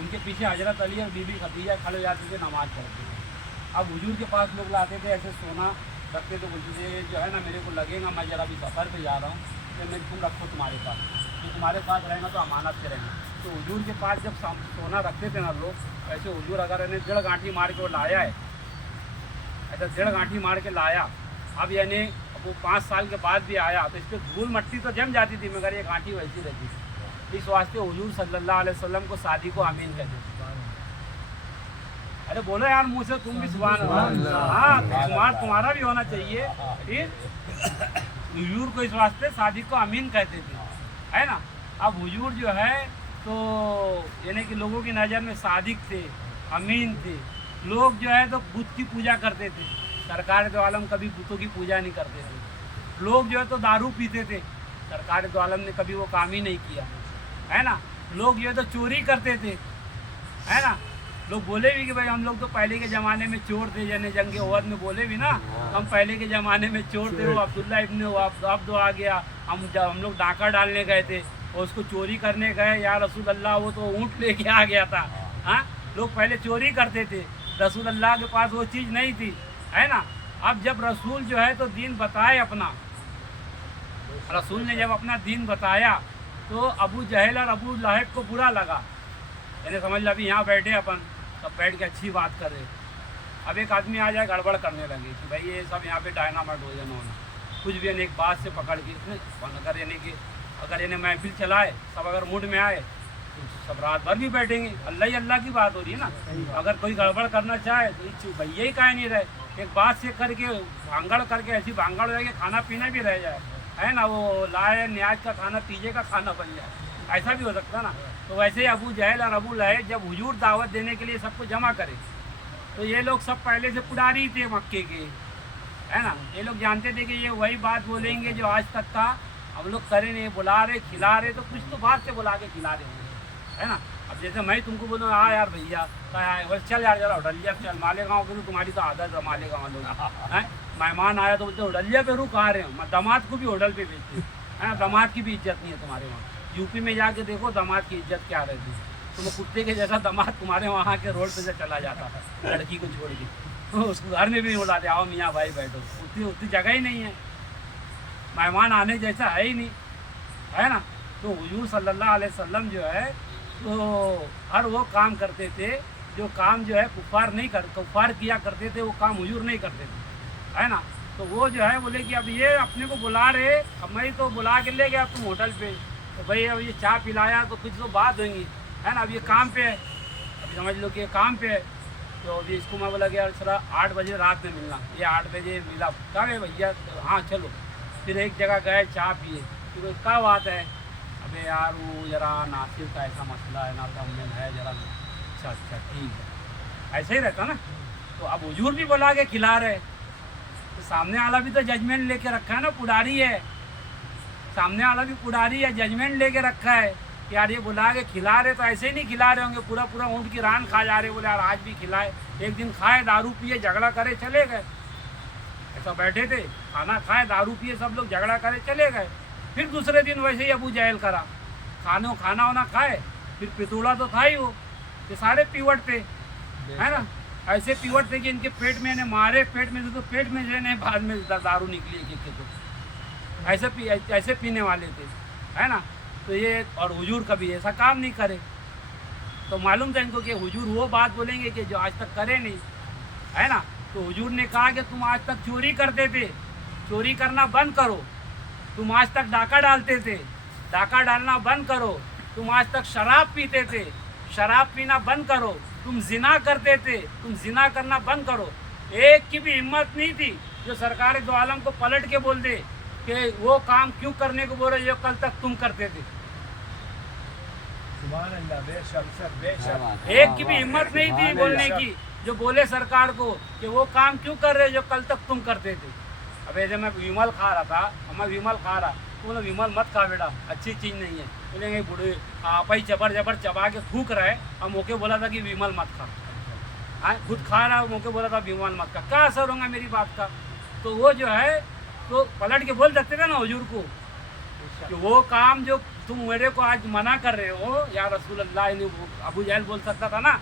उनके पीछे हजरत अली और बीबी खदीजा खड़े हो जाते थे, नमाज पढ़ते थे। अब हुजूर के पास लोग लाते थे ऐसे सोना रखते तो बोलते थे जो है ना मेरे को लगेगा, मैं ज़रा भी सफ़र पे जा रहा हूँ, तो मैं तुम रखो तुम्हारे पास, तो तुम्हारे पास रहेगा तो अमानत से रहेगा। तो हुजूर के पास जब सोना रखते थे ना लोग, ऐसे हुजूर अगर इन्हें 1.5 गांठी मार के वो लाया है, ऐसा 1.5 गांठी मार के लाया, अब यानी वो 5 साल के बाद भी आया तो इस पर धूल मट्टी तो जम जाती थी, मगर ये गांठी वैसी रहती थी। इस वास्ते हुजूर सल्लल्लाहु अलैहि वसल्लम को शादी को आमीन कहते थे। अरे बोलो यार मुँह से, तुम भी सुभान अल्लाह। हाँ, तुम्हारा भी होना चाहिए। ठीक, हुजूर को इस वास्ते शादी को आमीन कहते थे, है ना। अब हुजूर जो है तो यानी कि लोगों की नज़र में सादिक थे, अमीन थे। लोग जो है तो बुत की पूजा करते थे, सरकार दो आलम कभी बुतों की पूजा नहीं करते थे। लोग जो है तो दारू पीते थे, सरकार दो आलम ने कभी वो काम ही नहीं किया, है ना। लोग जो है तो चोरी करते थे, है ना। लोग बोले भी कि भाई हम लोग तो पहले के ज़माने में चोर थे, यानी जंग ओहद में बोले भी ना, हम पहले के ज़माने में चोर थे। वो अब्दुल्ला इब्न अब तो आ गया, हम लोग डाका डालने गए थे और उसको चोरी करने गए, या रसूल अल्लाह वो तो ऊँट लेके आ गया था। हाँ, लोग पहले चोरी करते थे, रसूल अल्लाह के पास वो चीज़ नहीं थी, है ना। अब जब रसूल जो है तो दीन बताए अपना, रसूल ने जब अपना दीन बताया तो अबू जहल और अबू लहब को बुरा लगा। यानी समझ लो अभी यहाँ बैठे अपन सब बैठ के अच्छी बात कर रहे, अब एक आदमी आ जाए गड़बड़ करने लगे कि भाई ये सब यहाँ पे डायनामाइट हो जाना होना, कुछ भी यानी एक बात से पकड़ के अगर यानी कि अगर यानी महफिल चलाए, सब अगर मूड में आए तो सब रात भर भी बैठेंगे। अल्लाह ही अल्लाह की बात हो रही है ना। अगर कोई गड़बड़ करना चाहे तो भैया ही काहे नहीं रहे, एक बात से करके भांगड़ करके ऐसी भांगड़ हो जाए कि खाना पीना भी रह जाए, है ना। वो लाए न्याज का खाना तीजे का खाना बन जाए, ऐसा भी हो सकता है ना। तो वैसे ही अबू जहल और अबू लहब जब हुजूर दावत देने के लिए सबको जमा करे, तो ये लोग सब पहले से पुजारी थे मक्के के, है ना। ये लोग जानते थे कि ये वही बात बोलेंगे जो आज तक का हम लोग करे नहीं, बुला रहे खिला रहे तो कुछ तो बात से बुला के खिला रहे होंगे, है ना। अब जैसे मैं तुमको बोलूँ हाँ यार भैया बस चल यार जरा होटलिया चल, मालेगाँव के, तुम्हारी तो आदत है मालेगाँव लोग हैं, मेहमान आया तो बोलते होटलिया पे रुक आ रहे हो। दामाद को भी होटल पे भेजते हैं, दामाद की भी इज्जत नहीं है तुम्हारे वहाँ। यूपी में जाके देखो दामाद की इज्जत क्या रहती है। तो वो कुत्ते के जैसा दामाद तुम्हारे वहाँ के रोड पे से चला जाता था लड़की को छोड़ के, तो उसको घर में भी बुलाते, आओ मियाँ भाई बैठो, उतनी जगह ही नहीं है, मेहमान आने जैसा है ही नहीं, है ना। तो हुजूर सल्लल्लाहु अलैहि वसल्लम जो है तो हर वो काम करते थे जो काम जो है कुफार किया करते थे, वो काम हुजूर नहीं करते थे, है ना। तो वो जो है बोले कि अब ये अपने को बुला रहे, अब मैं तो बुला के ले गया तुम होटल पे, तो भाई अब ये चाय पिलाया तो कुछ तो बात होंगी, है ना। अब ये काम पे है, अब समझ लो कि ये काम पे है। तो अभी इसको मैं बोला कि यार सर 8 बजे रात में मिलना, ये 8 बजे मिला, कहा है भैया हाँ चलो। फिर एक जगह गए चाय पिए, तो क्या बात है, अबे यार वो जरा नासिर का ऐसा मसला है ना, तमिल है जरा। अच्छा ठीक है, ऐसे ही रहता ना। तो अब हुजूर भी बुला के खिला रहे, तो सामने वाला भी तो जजमेंट लेके रखा है ना, पुडारी है, सामने वाला भी पुडारी है, जजमेंट लेके रखा है कि यार ये बुला के खिला रहे तो ऐसे ही नहीं खिला रहे होंगे, पूरा पूरा ऊँट की रान खा जा रहे, बोले यार आज भी खिलाए। एक दिन खाए, दारू पिए, झगड़ा करे, चले गए। ऐसा बैठे थे, खाना खाए, दारू पिए, सब लोग झगड़ा करे, चले गए। फिर दूसरे दिन वैसे ही अबू जहल करा, खाना वाना खाए, फिर पितूड़ा तो था ही वो, ये सारे पीवट थे, है ना। ऐसे पीवट थे कि इनके पेट में इन्हें मारे, पेट में से तो पेट में जो है बाद में दारू निकली एक तो ऐसे पीने वाले थे, है ना। तो ये और हुजूर कभी ऐसा काम नहीं करे, तो मालूम था इनको कि हुजूर वो बात बोलेंगे कि जो आज तक करे नहीं, है ना। तो हुजूर ने कहा कि तुम आज तक चोरी करते थे, चोरी करना बंद करो। तुम आज तक डाका डालते थे, डाका डालना बंद करो। तुम आज तक शराब पीते थे, शराब पीना बंद करो। तुम जिना करते थे, तुम जिना करना बंद करो। एक की भी हिम्मत नहीं थी जो सरकार दो आलम को पलट के बोल दे कि वो काम क्यों करने को बोल रहे जो कल तक तुम करते थे। एक की भी हिम्मत नहीं थी बोलने की जो बोले सरकार को कि वो काम क्यों कर रहे जो कल तक तुम करते थे। अब जब मैं विमल खा रहा था, मैं विमल खा रहा, तो बोला विमल मत खा बेटा, अच्छी चीज़ नहीं है। बोलेंगे बूढ़े आप ही जबर जबर चबा के थूक रहे, और मौके बोला था कि विमल मत खा। हाँ, खुद खा रहा, मौके बोला था विमल मत खा, क्या असर होगा मेरी बात का। तो वो जो है तो पलट के बोल सकते थे ना हुजूर को कि वो काम जो तुम मेरे को आज मना कर रहे हो या रसूल अल्लाह, अबू जहल बोल सकता था ना,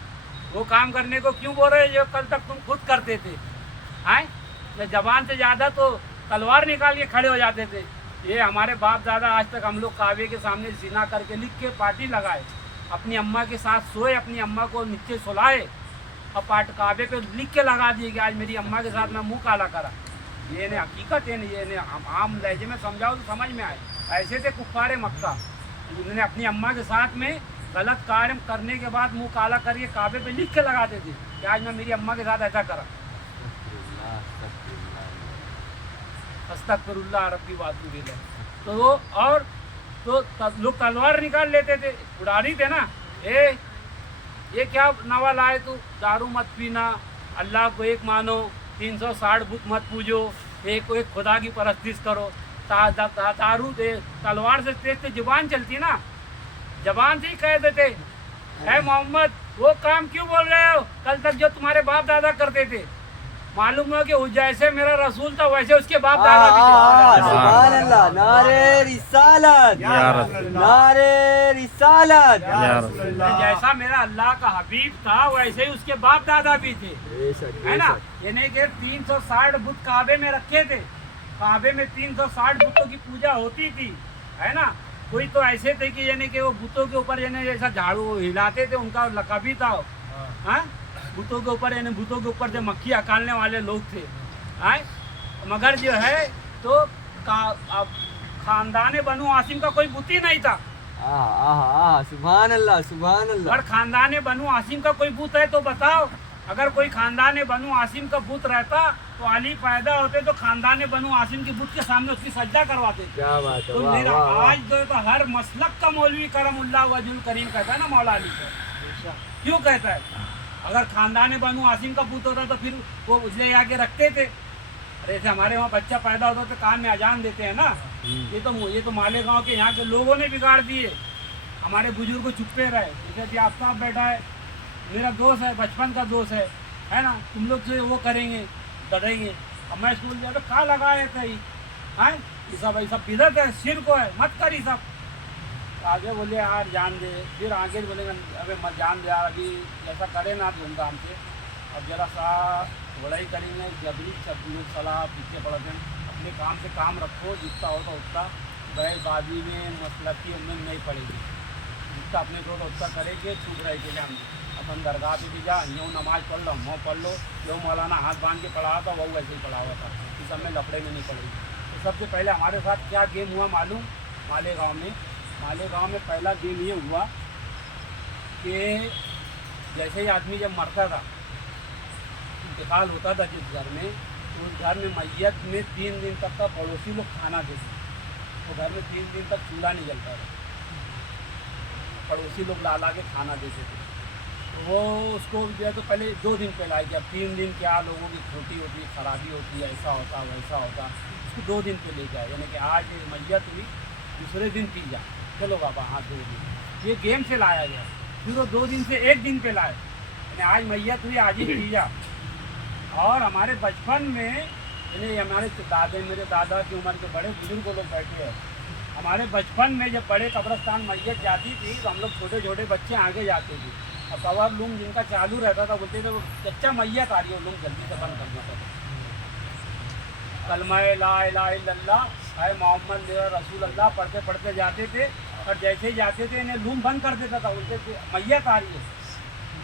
वो काम करने को क्यों बोल रहे जो कल तक तुम खुद करते थे। हाँ, जबान से ज़्यादा तो तलवार निकाल के खड़े हो जाते थे। ये हमारे बाप दादा आज तक हम लोग काबे के सामने जिना करके लिख के पार्टी लगाए, अपनी अम्मा के साथ सोए, अपनी अम्मा को नीचे सुलाए और काबे पे लिख के लगा दिए कि आज मेरी अम्मा के साथ मैं मुंह काला करा। ये ने हकीकत है, ये ने आम लहजे में समझाओ तो समझ में आए। ऐसे थे कुफ्फारे मक्का, उन्होंने अपनी अम्मा के साथ में गलत कार्य करने के बाद मुंह काला करके काबे पे लिख के लगाते थे कि आज मैं मेरी अम्मा के साथ ऐसा करा। अस्तगफिरुल्लाह रब्बी वातूब इलैह। तो वो और तो लोग तलवार निकाल लेते थे, उड़ारी थे ना, ये क्या नवा लाए तू, दारू मत पीना, अल्लाह को एक मानो, 360 बुत मत पूजो, एक खुदा की परस्तिश करो। दारू दे तलवार से तेज तेज जुबान चलती ना, जबान से ही कह देते है मोहम्मद वो काम क्यों बोल रहे हो कल तक जो तुम्हारे बाप दादा करते थे। मालूम हो कि जैसे मेरा रसूल था वैसे उसके बाप दादा भी थे। सुभान अल्लाह, नारे रिसालत, नारे रिसालत। जैसा मेरा अल्लाह का हबीब था वैसे ही उसके बाप दादा भी थे, है ना। यानी कि 360 बुत काबे में रखे थे, काबे में 360 बुतों की पूजा होती थी, है ना। कोई तो ऐसे थे कि यानी कि वो बुतों के ऊपर यानी जैसा झाड़ू हिलाते थे, उनका लकाबी था। हाँ, बुतों के ऊपर यानी बुतों के ऊपर जो मक्खी अकालने वाले लोग थे। आए मगर जो है तो खानदान बनु आसिम का कोई बुत ही नहीं था। सुभान अल्लाह, सुभान अल्लाह। और खानदान बनु आसिम का कोई बुत है तो बताओ। अगर कोई खानदान बनु आसिम का बुत रहता तो अली पैदा होते तो खानदान बनु आसिम के बुत के सामने उसकी सज्जा करवाते। क्या बात है, तो वाह, मेरा वाह, वाह। आज जो तो हर मसलक का मौलवी करमुल्लाह वजुल करीम कहता है ना मौला अली को, क्यों कहता है। अगर खानदान बनु आसिम का पुत होता तो फिर वो ले आके रखते थे। अरे जैसे हमारे वहाँ बच्चा पैदा होता तो कान में अजान देते हैं ना, ये तो मालेगांव के यहाँ के लोगों ने बिगाड़ दिए। हमारे बुजुर्ग चुप्पे रहे, जैसे आफ्ताब बैठा है, मेरा दोस्त है, बचपन का दोस्त है ना, तुम लोग जो वो करेंगे डरेंगे। अब मैं स्कूल जाए तो कहाँ लगाए थे हैं, ये सब बिदत है, सिर को है, मत कर ये सब। आगे बोले यार जान दे, फिर आगे बोलेंगे अबे मत जान दे यार, अभी ऐसा करे ना धूमधाम से, अब जरा सा लड़ाई करेंगे, जबरी सब लोग सलाह पीछे पड़ गए। अपने काम से काम रखो, जितना होता उतना बैबादी में मसलकी उम्मीद नहीं पड़ेगी, जितना अपने को उतना करेंगे, चुप रहे के हम अपन दरगाह पे भी जा, यूँ नमाज पढ़ लो, मोह पढ़ लो, जो मौलाना हाथ बांध के पढ़ा था वो वैसे ही पढ़ा हुआ था, इस सब में लफड़े में नहीं पड़ेगी। तो सबसे पहले हमारे साथ क्या गेम हुआ मालूम, मालेगांव में पहला गेम ये हुआ कि जैसे ही आदमी जब मरता था, इंतकाल होता था जिस घर में, तो उस घर में मैयत में 3 दिन तक का पड़ोसी लोग खाना देते, तो घर में 3 दिन तक चूल्हा नहीं जलता था, पड़ोसी लोग ला के खाना देते थे। तो वो उसको जो है तो पहले 2 दिन पहले आए कि अब 3 दिन क्या लोगों की खोटी होती, खराबी होती, ऐसा होता वैसा होता, उसको 2 दिन पे ले जाए, यानी कि आज मैयत हुई दूसरे दिन पी जाए, चलो बाबा हाँ 2 दिन। ये गेम से लाया गया, फिर वो 2 दिन से 1 दिन पे लाए, आज मैयत हुई, आज ही तीजा। और हमारे बचपन में यानी हमारे दादे, मेरे दादा की उम्र के बड़े बुजुर्ग लोग बैठे हैं, हमारे बचपन में जब बड़े कब्रस्तान मैयत जाती थी तो हम लोग छोटे छोटे बच्चे आगे जाते थे, और कवर लूम जिनका चालू रहता था बोलते थे वो चच्चा मैयत आ रही है, लूम जल्दी से बंद करना था। कलमा ला इलाहा इल्लल्लाह है मोहम्मद मेरा रसूल अल्लाह पढ़ते पढ़ते जाते थे, और जैसे ही जाते थे इन्हें लूम बंद कर देता था, बोलते थे मैयत आ रही है,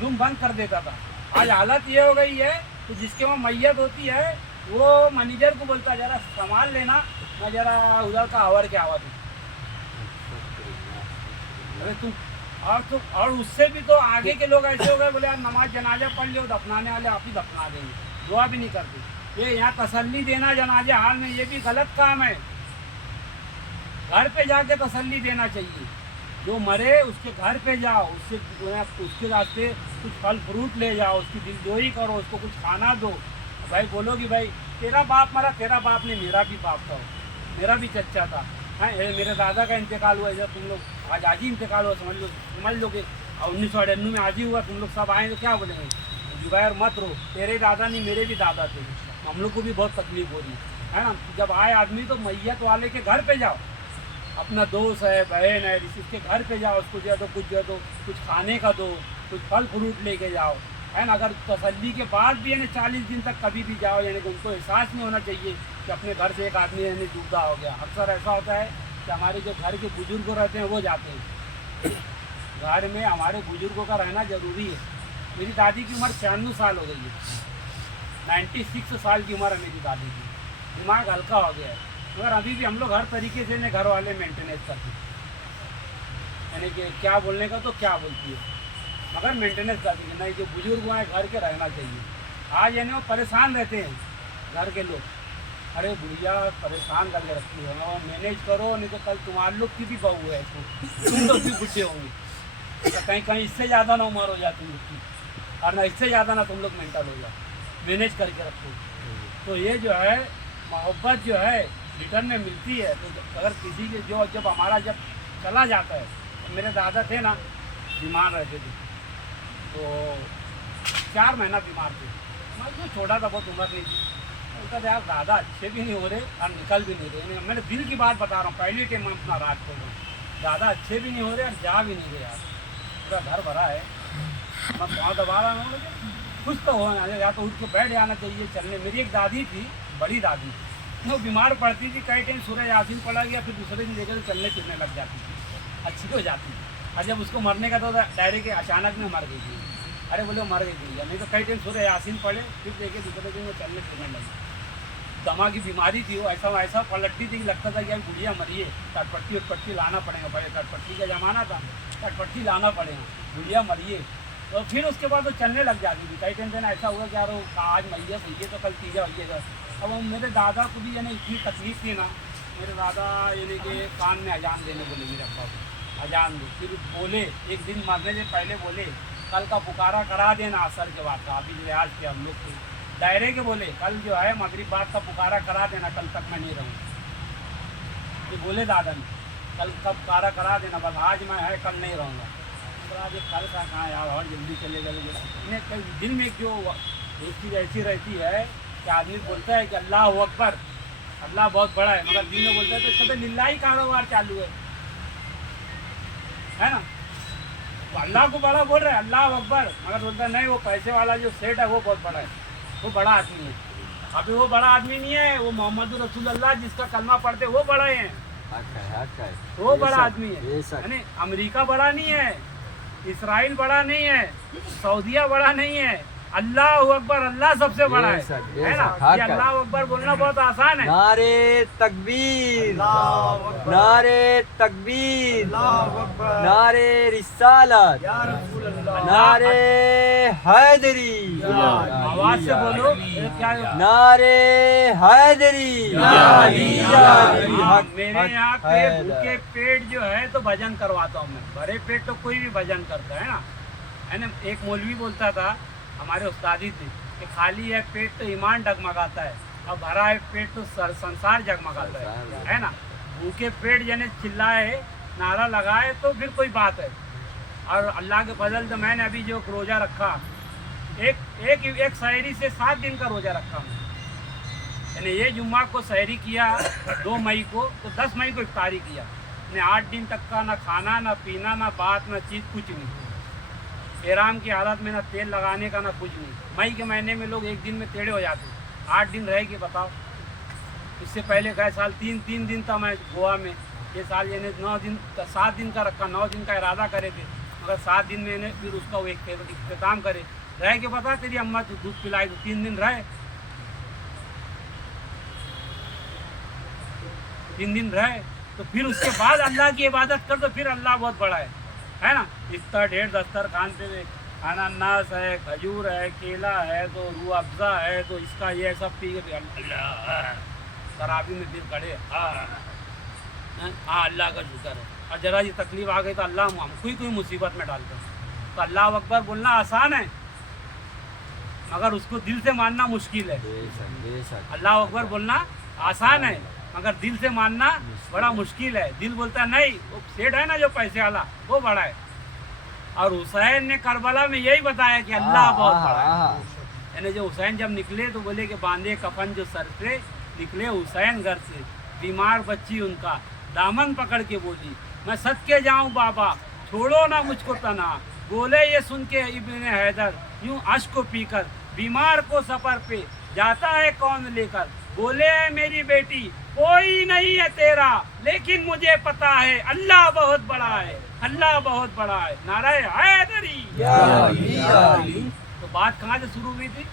लूम बंद कर देता था। आज हालत ये हो गई है कि जिसके वहाँ मैयत होती है वो मैनेजर को बोलता है जरा सामान लेना, मैं जरा उधर का आवर के आवा दूँ। अरे तुम और उससे भी तो आगे के लोग ऐसे हो गए, बोले यार नमाज जनाजा पढ़ लो, दफनाने वाले आप ही दफना देंगे, दुआ भी नहीं करते। ये यहाँ तसल्ली देना जनाजे हाल में ये भी गलत काम है। घर पे जाके तसल्ली देना चाहिए, जो मरे उसके घर पे जाओ, उसके रास्ते कुछ फल फ्रूट ले जाओ, उसकी दिलजोई करो, उसको कुछ खाना दो। भाई बोलो कि भाई तेरा बाप मरा, तेरा बाप नहीं मेरा भी बाप था, मेरा भी चच्चा था, है मेरे दादा का इंतकाल हुआ, जब तुम लोग आज ही इंतकाल हुआ समझ लोगे, और 1998 में आज ही हुआ, तुम लोग सब आए तो क्या बोलेंगे, जुबैर मत रो, तेरे दादा नहीं मेरे भी दादा थे, हम लोग को भी बहुत तकलीफ हो रही है ना। जब आए आदमी तो मैयत वाले के घर पे जाओ, अपना दोस्त है, बहन है, इसके घर पे जाओ, उसको जो है तो कुछ खाने का दो, कुछ फल फ्रूट लेके जाओ, है ना। अगर तसल्ली के बाद भी यानी 40 दिन तक कभी भी जाओ, यानी कि उनको एहसास नहीं होना चाहिए कि अपने घर से एक आदमी यानी जुदा हो गया। अक्सर ऐसा होता है कि हमारे जो घर के बुजुर्ग रहते हैं वो जाते हैं, घर में हमारे बुजुर्गों का रहना ज़रूरी है। मेरी दादी की उम्र 96 साल हो गई है, 96 साल की उम्र है मेरी दादी की, दिमाग हल्का हो गया है, मगर अभी भी हम लोग हर तरीके से ने घर वाले मेंटेनेंस करते हैं, यानी कि क्या बोलने का तो क्या बोलती है, मगर मेंटेनेंस करती है। नहीं, जो बुजुर्ग हैं घर के रहना चाहिए। आज यानी वो परेशान रहते हैं घर के लोग, अरे बुढ़िया परेशान करके रखती है, और मैनेज करो, नहीं तो कल तुम्हारे लोग की भी बहू है, तुम लोग भी बुढ़े होंगे, तो कहीं इससे ज़्यादा ना उम्र हो जाए तुम लोग की, और ना इससे ज़्यादा ना तुम लोग मेंटल हो जाओ, मैनेज करके रखो। तो ये जो है मोहब्बत जो है रिटर्न में मिलती है। तो अगर किसी के जो जब हमारा जब चला जाता है, तो मेरे दादा थे ना बीमार रहते थे, तो 4 महीना बीमार थे, मैं जो छोटा था बहुत उम्र नहीं थी, उनका यार दादा अच्छे भी नहीं हो रहे और निकल भी नहीं रहे, मैंने दिल की बात बता रहा हूँ, पहली टाइम मैं अपना राज खोल रहा हूँ, दादा अच्छे भी नहीं हो रहे और जा भी नहीं रहे यार, पूरा घर भरा है, मैं पाँव दबा रहा हूँ, कुछ तो हो या तो उठ के बैठ जाना चाहिए चलने। मेरी एक दादी थी, बड़ी दादी, वो बीमार पड़ती थी, कई टाइम सूरज यासीन पड़ा गया, फिर दूसरे दिन लेकर चलने फिरने लग जाती थी, अच्छी हो जाती थी। और जब उसको मरने का तो डायरेक्ट अचानक में मर गई थी, अरे बोले वो मर गई थी, नहीं तो कई टाइम सूरज यासीन पड़े, फिर देखे दूसरे दिन वो चलने फिरने लगी। दमा की बीमारी थी, वो ऐसा पलटती थी कि लगता था कि यार गुड़िया मरी है, टटपट्टी लाना पड़ेगा, पहले टटपट्टी का ज़माना था, टटपट्टी लाना पड़ेगा, गुड़िया मरिए। तो फिर उसके बाद वो चलने लग जाती थी। कई टेंशन ऐसा हुआ कि यार वो आज मैयत हुई है तो कल तीजा होइएगा। अब वो मेरे दादा को भी यानी इतनी तकलीफ थी ना, मेरे दादा यानी कि कान में अजान देने बोले, मेरे अब्बा को अजान दो, फिर बोले एक दिन मरने से पहले बोले कल का पुकारा करा देना असर के बाद का, अभी रियाज के हम लोग के दायरे के बोले कल जो है मगरिब बाद का पुकारा करा देना, कल तक मैं नहीं रहूँगा, ये बोले दादा ने कल का पुकारा करा देना, बस आज मैं है कल नहीं रहूँगा। तो कल का कहाँ यार और जल्दी चले गए। कल दिल में जो एक चीज़ ऐसी रहती है कि आदमी बोलता है कि अल्लाह अकबर, अल्लाह बहुत बड़ा है, मगर दिल में बोलता है तो इसका तो लिल्लाही कारोबार चालू है ना। तो अल्लाह को बड़ा बोल रहा है अल्लाह अकबर, मगर बोलता है नहीं वो पैसे वाला जो सेठ है वो बहुत बड़ा है, वो बड़ा आदमी है। अभी वो बड़ा आदमी नहीं है, वो मोहम्मद रसूलुल्लाह जिसका कलमा पढ़ते वो बड़े हैं, वो बड़ा आदमी है। यानी अमेरिका बड़ा नहीं है, इसराइल बड़ा नहीं है, सऊदिया बड़ा नहीं है, अल्लाह अकबर, अल्लाह सबसे बड़ा है ना। ये अल्लाह अकबर बोलना बहुत आसान है। नारे तकबीर, नारे तकबीर, नारे रिसालत, नारे हैदरी, आवाज से बोलो क्या, नारे हैदरी। मेरे यहाँ पे भूखे पेट जो है तो भजन करवाता हूँ मैं, भरे पेट तो कोई भी भजन करता है ना। एक मौलवी बोलता था, हमारे उस्तादी थे, कि खाली है पेट तो ईमान डगमगाता है, और भरा है पेट तो संसार जगमगाता है ना। भूखे पेट यानी चिल्लाए नारा लगाए तो फिर कोई बात है, और अल्लाह के फजल से मैंने अभी जो रोज़ा रखा, एक सहरी से 7 दिन का रोज़ा रखा हूँ। यानी ये जुम्मा को सहरी किया 2 मई को, तो 10 मई को इफ्तारी किया। ने 8 दिन तक का ना खाना ना पीना ना बात ना चीज़, कुछ नहीं। एहराम की हालत में ना तेल लगाने का ना कुछ नहीं। मई के महीने में लोग 1 दिन में टेढ़े हो जाते, 8 दिन रह के बताओ। इससे पहले गए साल 3 दिन था मैं गोवा में, ये साल यानी 9 दिन 7 दिन का रखा, 9 दिन का इरादा करे थे, मगर 7 दिन में फिर उसका वो इख्तिताम करे। रह के बता, तेरी अम्मा तो दूध पिलाई, तो 3 दिन रहे, 3 दिन रहे, तो फिर उसके बाद अल्लाह की इबादत कर, तो फिर अल्लाह बहुत बड़ा है ना। इतना ढेर दस्तरखान पे अनानास है, खजूर है, केला है, तो रूह अफ़ज़ा है, तो इसका ये सब पी अल्लाह शराबी में फिर खड़े, हाँ अल्लाह का शुक्र है। और जरा ये तकलीफ आ गई तो अल्लाह हमको ही कोई मुसीबत में डालते हैं। तो अल्लाह अकबर बोलना आसान है, मगर उसको दिल से मानना मुश्किल है। अल्लाह अकबर बोलना आसान है, मगर दिल से मानना बड़ा मुश्किल है। दिल बोलता है नहीं, वो सेठ है ना जो पैसे वाला, वो बड़ा है। और हुसैन ने करबला में यही बताया कि अल्लाह बहुत बड़ा है। यानी जो हुसैन जब निकले तो बोले कि बांधे कफन जो सर पे, निकले हुसैन घर से, बीमार बच्ची उनका दामन पकड़ के बोली, मैं सदके जाऊं बाबा, छोड़ो ना मुझको तना। बोले ये सुन के इब्ने हैदर, यूं अश्क को पीकर, बीमार को सफर पे जाता है कौन लेकर। बोले है मेरी बेटी, कोई नहीं है तेरा, लेकिन मुझे पता है अल्लाह बहुत बड़ा है, अल्लाह बहुत बड़ा है। नाराए हैदरी। तो बात कहाँ से शुरू हुई थी?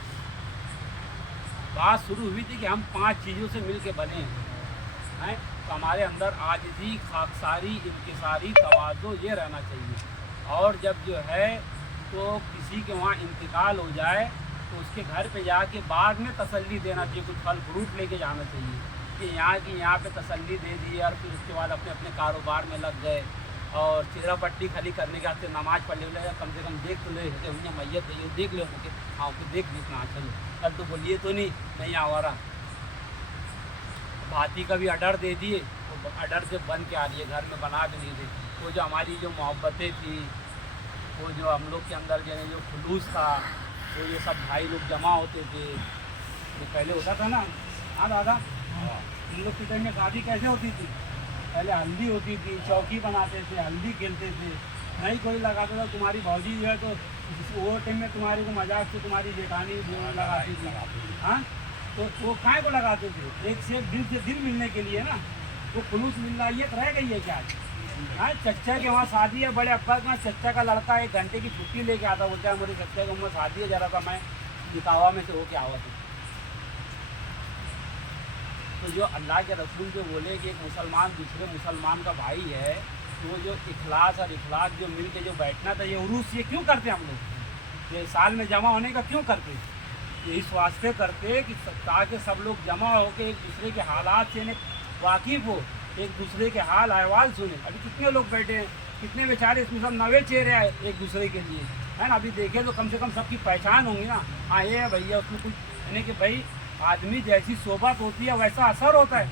बात शुरू हुई थी कि हम 5 चीज़ों से मिल के बने हैं। तो हमारे अंदर आजिज़ी, खाकसारी, इंकिसारी, तवाज़ो ये रहना चाहिए। और जब जो है तो किसी के वहाँ इंतकाल हो जाए तो उसके घर पे जाके बाद में तसल्ली देना चाहिए, कुछ फल फ्रूट लेके जाना चाहिए कि यहाँ पे तसल्ली दे दी, और फिर उसके बाद अपने अपने कारोबार में लग गए और चेहरा पट्टी खाली करने के बाद नमाज पढ़ ले, कम से कम देख तो ले, मैयत है देख लो, हाँ तो देख ली ना, चलो कल तो बोलिए तो नहीं आवारा। भाती का भी अडर दे दिए, वो अडर से बन के आ रही है, घर में बना भी नहीं थे। वो जो हमारी जो मोहब्बतें थी, वो जो हम लोग के अंदर जो खुलूस था, वो ये सब भाई लोग जमा होते थे, जो पहले होता था ना। हाँ दादा, हम लोग के टाइम में शादी कैसे होती थी? पहले हल्दी होती थी, चौकी बनाते थे, हल्दी खेलते थे, नहीं कोई लगाता था। तुम्हारी भौजी जो है तो वो टाइम में तुम्हारे को मजाक से तुम्हारी जेठानी लगाती थी, हाँ तो वो काय को लगाते थे? एक से दिल मिलने के लिए ना, वो खुलूस मिल रहा है, ये रह गई है क्या? हाँ, चच्चा के वहाँ शादी है, बड़े अब्बा के वहाँ चच्चा का लड़का 1 घंटे की छुट्टी लेके आता, बोलता है मेरे चच्चा के वहाँ शादी है, जरा सा मैं निकावा में से होके आवा था। तो जो अल्लाह के रसूल जो बोले कि एक मुसलमान दूसरे मुसलमान का भाई है, तो वो जो इखलास और इखलास जो मिल के जो बैठना था, ये उरूस ये क्यों करते हम लोग? ये साल में जमा होने का क्यों करते? ये इस वास्ते करते कि ताकि सब लोग जमा होकर एक दूसरे के हालात से वाकिफ़ हो, एक दूसरे के हाल अहवाल सुने। अभी कितने लोग बैठे हैं, कितने बेचारे इसमें सब नवे चेहरे आए एक दूसरे के लिए, है ना। अभी देखें तो कम से कम सबकी पहचान होंगी ना, हाँ ये है भैया, उसमें कुछ यानी कि भाई आदमी जैसी सोबत होती है वैसा असर होता है,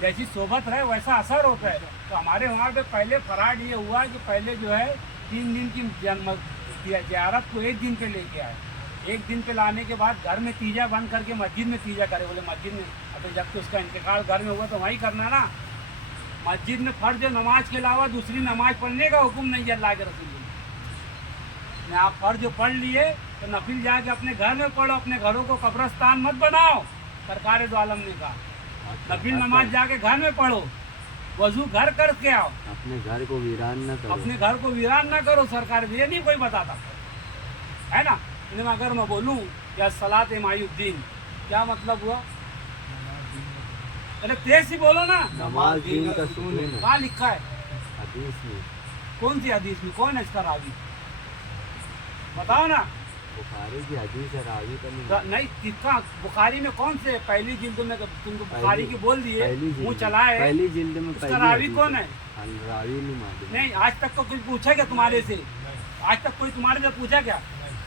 जैसी सोबत रहे वैसा असर होता है। तो हमारे वहाँ पे पहले फराड ये हुआ कि पहले जो है 3 दिन की ज़ियारत को 1 दिन पे लेके आए। 1 दिन पे लाने के बाद घर में तीजा बंद करके मस्जिद में तीजा करे। बोले मस्जिद में, अभी जब तो उसका इंतकाल घर में हुआ तो वहीं करना ना। मस्जिद में फ़र्ज नमाज के अलावा दूसरी नमाज पढ़ने का हुक्म नहीं है अल्लाह के रसूल ने। आप फ़र्ज पढ़ लिए तो नफिल जाके अपने घर में पढ़ो, अपने घरों को कब्रस्तान मत बनाओ, सरकार दो आलम ने कहा। नफिल नमाज जाके घर में पढ़ो, वजू घर करके आओ, अपने घर को वीरान न करो, अपने घर को वीरान ना करो। सरकार ये नहीं कोई बताता है ना। अगर मैं बोलूँ या सलात मायुद्दीन, क्या मतलब हुआ? अरे तेज ही बोलो ना। नमाज दीन का सूल है। कहाँ लिखा है? हदीस में। कौन सी हदीस में? कौन है इसका रावी? बताओ ना। बुखारी की हदीस है, रावी का नहीं। किसका? बुखारी में कौन से? पहली जिल्द में तुमको बुखारी की बोल दिए, मुँह चलाए। पहली जिल्द में उसका रावी कौन है? रावी नहीं मालूम। नहीं, आज तक तो कोई पूछा क्या तुम्हारे से? आज तक कोई तुम्हारे से पूछा क्या?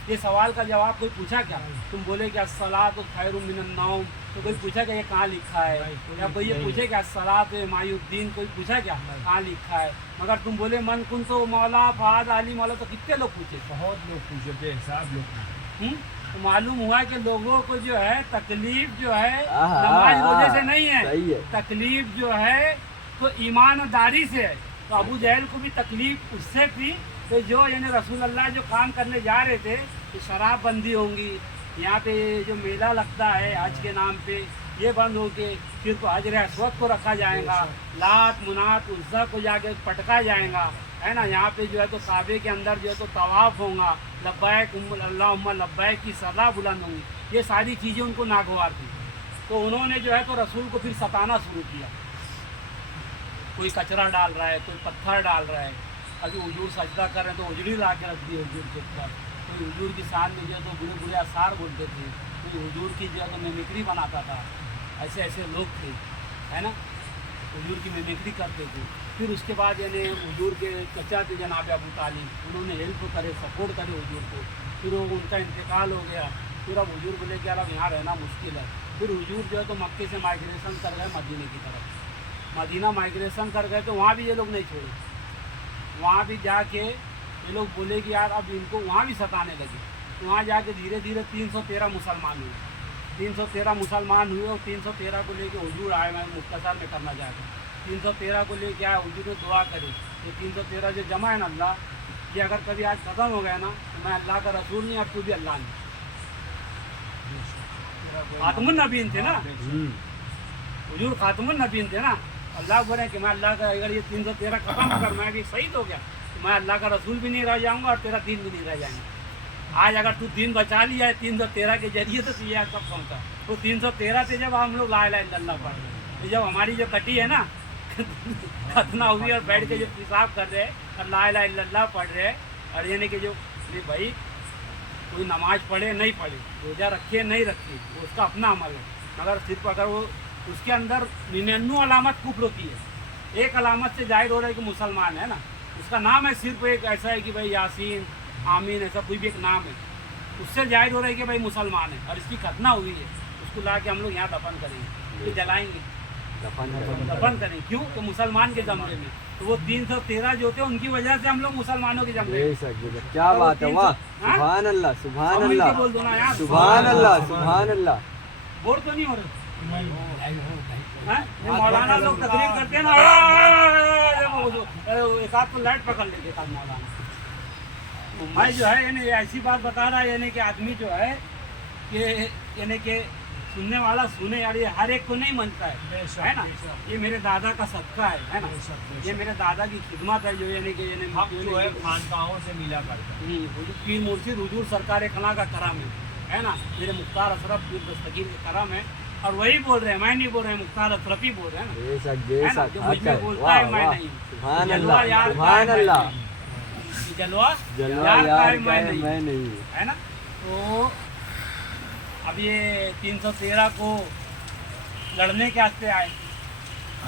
ये सवाल का जवाब कोई पूछा क्या? तुम बोले कि अस्सलातु खैरुम मिनन नौम, तो कोई पूछा क्या ये कहाँ लिखा है? या कोई ये पूछे क्या अस्सलातु मायुद्दीन, कोई पूछा क्या कहाँ लिखा है? मगर तुम बोले मन कुन तो मौला फहाद अली मौला, तो कितने लोग पूछे? बहुत लोग पूछे, बेहिसाब लोग पूछे। तो मालूम हुआ कि लोगों को जो है तकलीफ जो है आहा, नमाज रोजे से नहीं सही है। है, तकलीफ जो है तो ईमानदारी से है। तो अबू जहल को भी तकलीफ उससे थी कि जो यानी रसूल अल्लाह जो काम करने जा रहे थे कि शराब बंदी होंगी, यहाँ पे जो मेला लगता है हज के नाम पे ये बंद होके, फिर तो हजर अस्वद को रखा जाएगा, लात मुनात उज्जा को जाके पटका जाएगा, है ना। यहाँ पे जो है तो काबे के अंदर जो है तो तवाफ होगा, लब्बैक अल्लाहुम्मा लब्बैक की सदा बुलंद होंगी, ये सारी चीज़ें उनको नागवार थी। तो उन्होंने जो है तो रसूल को फिर सताना शुरू किया। कोई कचरा डाल रहा है, कोई पत्थर डाल रहा है, अभी हुजूर सजदा कर रहे हैं तो उजड़ी ला के रख दी हुजूर के ऊपर। कोई हुजूर की शान में जो है तो बुरे बुरे आसार बोलते थे, कोई हुजूर की जो है तो मिमिक्री बनाता था। ऐसे ऐसे लोग थे, है ना, हुजूर की मिमिक्री करते थे। फिर उसके बाद यानी हुजूर के चचा थे जनाब अबू तालिब, उन्होंने हेल्प करे, सपोर्ट करे हुजूर को। फिर वो उनका इंतकाल हो गया। फिर अब हुजूर बोले कि अब यहाँ रहना मुश्किल है। फिर हुजूर जो है तो मक्के से माइग्रेशन कर गए मदीने की तरफ। मदीना माइग्रेशन कर गए तो वहाँ भी ये लोग नहीं छोड़े। वहाँ भी जाके ये लोग बोले कि यार अब इनको वहाँ भी सताने लगे। तो वहाँ जाके धीरे धीरे 313 मुसलमान हुए। 313 मुसलमान हुए और 313 को लेके हुजूर आए। मैं मुख्तसर में करना चाहता हूँ। 313 को लेके आए, हुजूर ने दुआ करे। ये 313 जो जमा है ना अल्लाह, ये अगर कभी आज ख़त्म हो गया ना तो मैं अल्लाह का रसूल नहीं, अब तू भी अल्लाह नहीं। खातमुन नबीन थे ना हुजूर, खातमुन नबीन थे ना। अल्लाह बोले कि मैं अल्लाह का, अगर ये 313 खत्म अगर मैं भी शहीद हो गया तो मैं अल्लाह का रसूल भी नहीं रह जाऊंगा और तेरा दीन भी नहीं रह जाएंगे। आज अगर तू दीन बचा लिया है 313 के जरिए तो ये कब पहुँचा। तो 313 से जब हम लोग ला इलाहा इल्लल्लाह पढ़ रहे, तो जब हमारी जो कटी है ना खतना हुई और बैठ के जो पेशाब कर रहे और ला इलाहा इल्लल्लाह पढ़ रहे, और यानी कि जो भाई कोई नमाज पढ़े नहीं पढ़े, रोज़ा रखे नहीं रखे, वो उसका अपना अमल है। मगर सिर्फ अगर वो उसके अंदर 99 अलामत कुफ्र होती है, एक अलामत से जाहिर हो रहा है कि मुसलमान है ना, उसका नाम है सिर्फ एक ऐसा है कि भाई यासीन आमीन, ऐसा कोई भी एक नाम है, उससे जाहिर हो रहा है कि भाई मुसलमान है और इसकी खतना हुई है। उसको ला के हम लोग यहाँ दफन करेंगे, तो जलाएंगे, दफन करेंगे। क्यों? तो मुसलमान के जमरे में तो वो 313 जो थे उनकी वजह से हम लोग मुसलमानों के जमरे में। क्या बात है, वाह, सुभान अल्लाह, सुभान अल्लाह, बोल दो ना यार, सुभान अल्लाह, सुभान अल्लाह। बोर तो नहीं हो रहे हैं? ये मौलाना लोग तकरीर करते हैं ना, एक आध तो लाइट पकड़ लेते था मौलाना। तो मैं जो है यानी ऐसी बात बता रहा है, यानी कि आदमी जो है कि यानी कि सुनने वाला सुने यार, ये हर एक को नहीं मनता है ना। ये मेरे दादा का सदका है ना, ये मेरे दादा की खिदमत है जो यानी कि जो है खानकाहों से मिला करता है। पीर मुर्शिद हुजूर सरकार कला का करम है ना। मेरे मुख्तार अशरफ पीर दस्तगीर का करम है, और वही बोल रहे हैं, मैं नहीं बोल रहे, मुख्तार अशरफ ही बोल रहे हैं ना, जो मुझ में बोलता है मैं नहीं। सुभान अल्लाह, सुभान अल्लाह। जलवा जलवा यार मैं नहीं, है ना। तो अब ये 313 को लड़ने के वास्ते आए।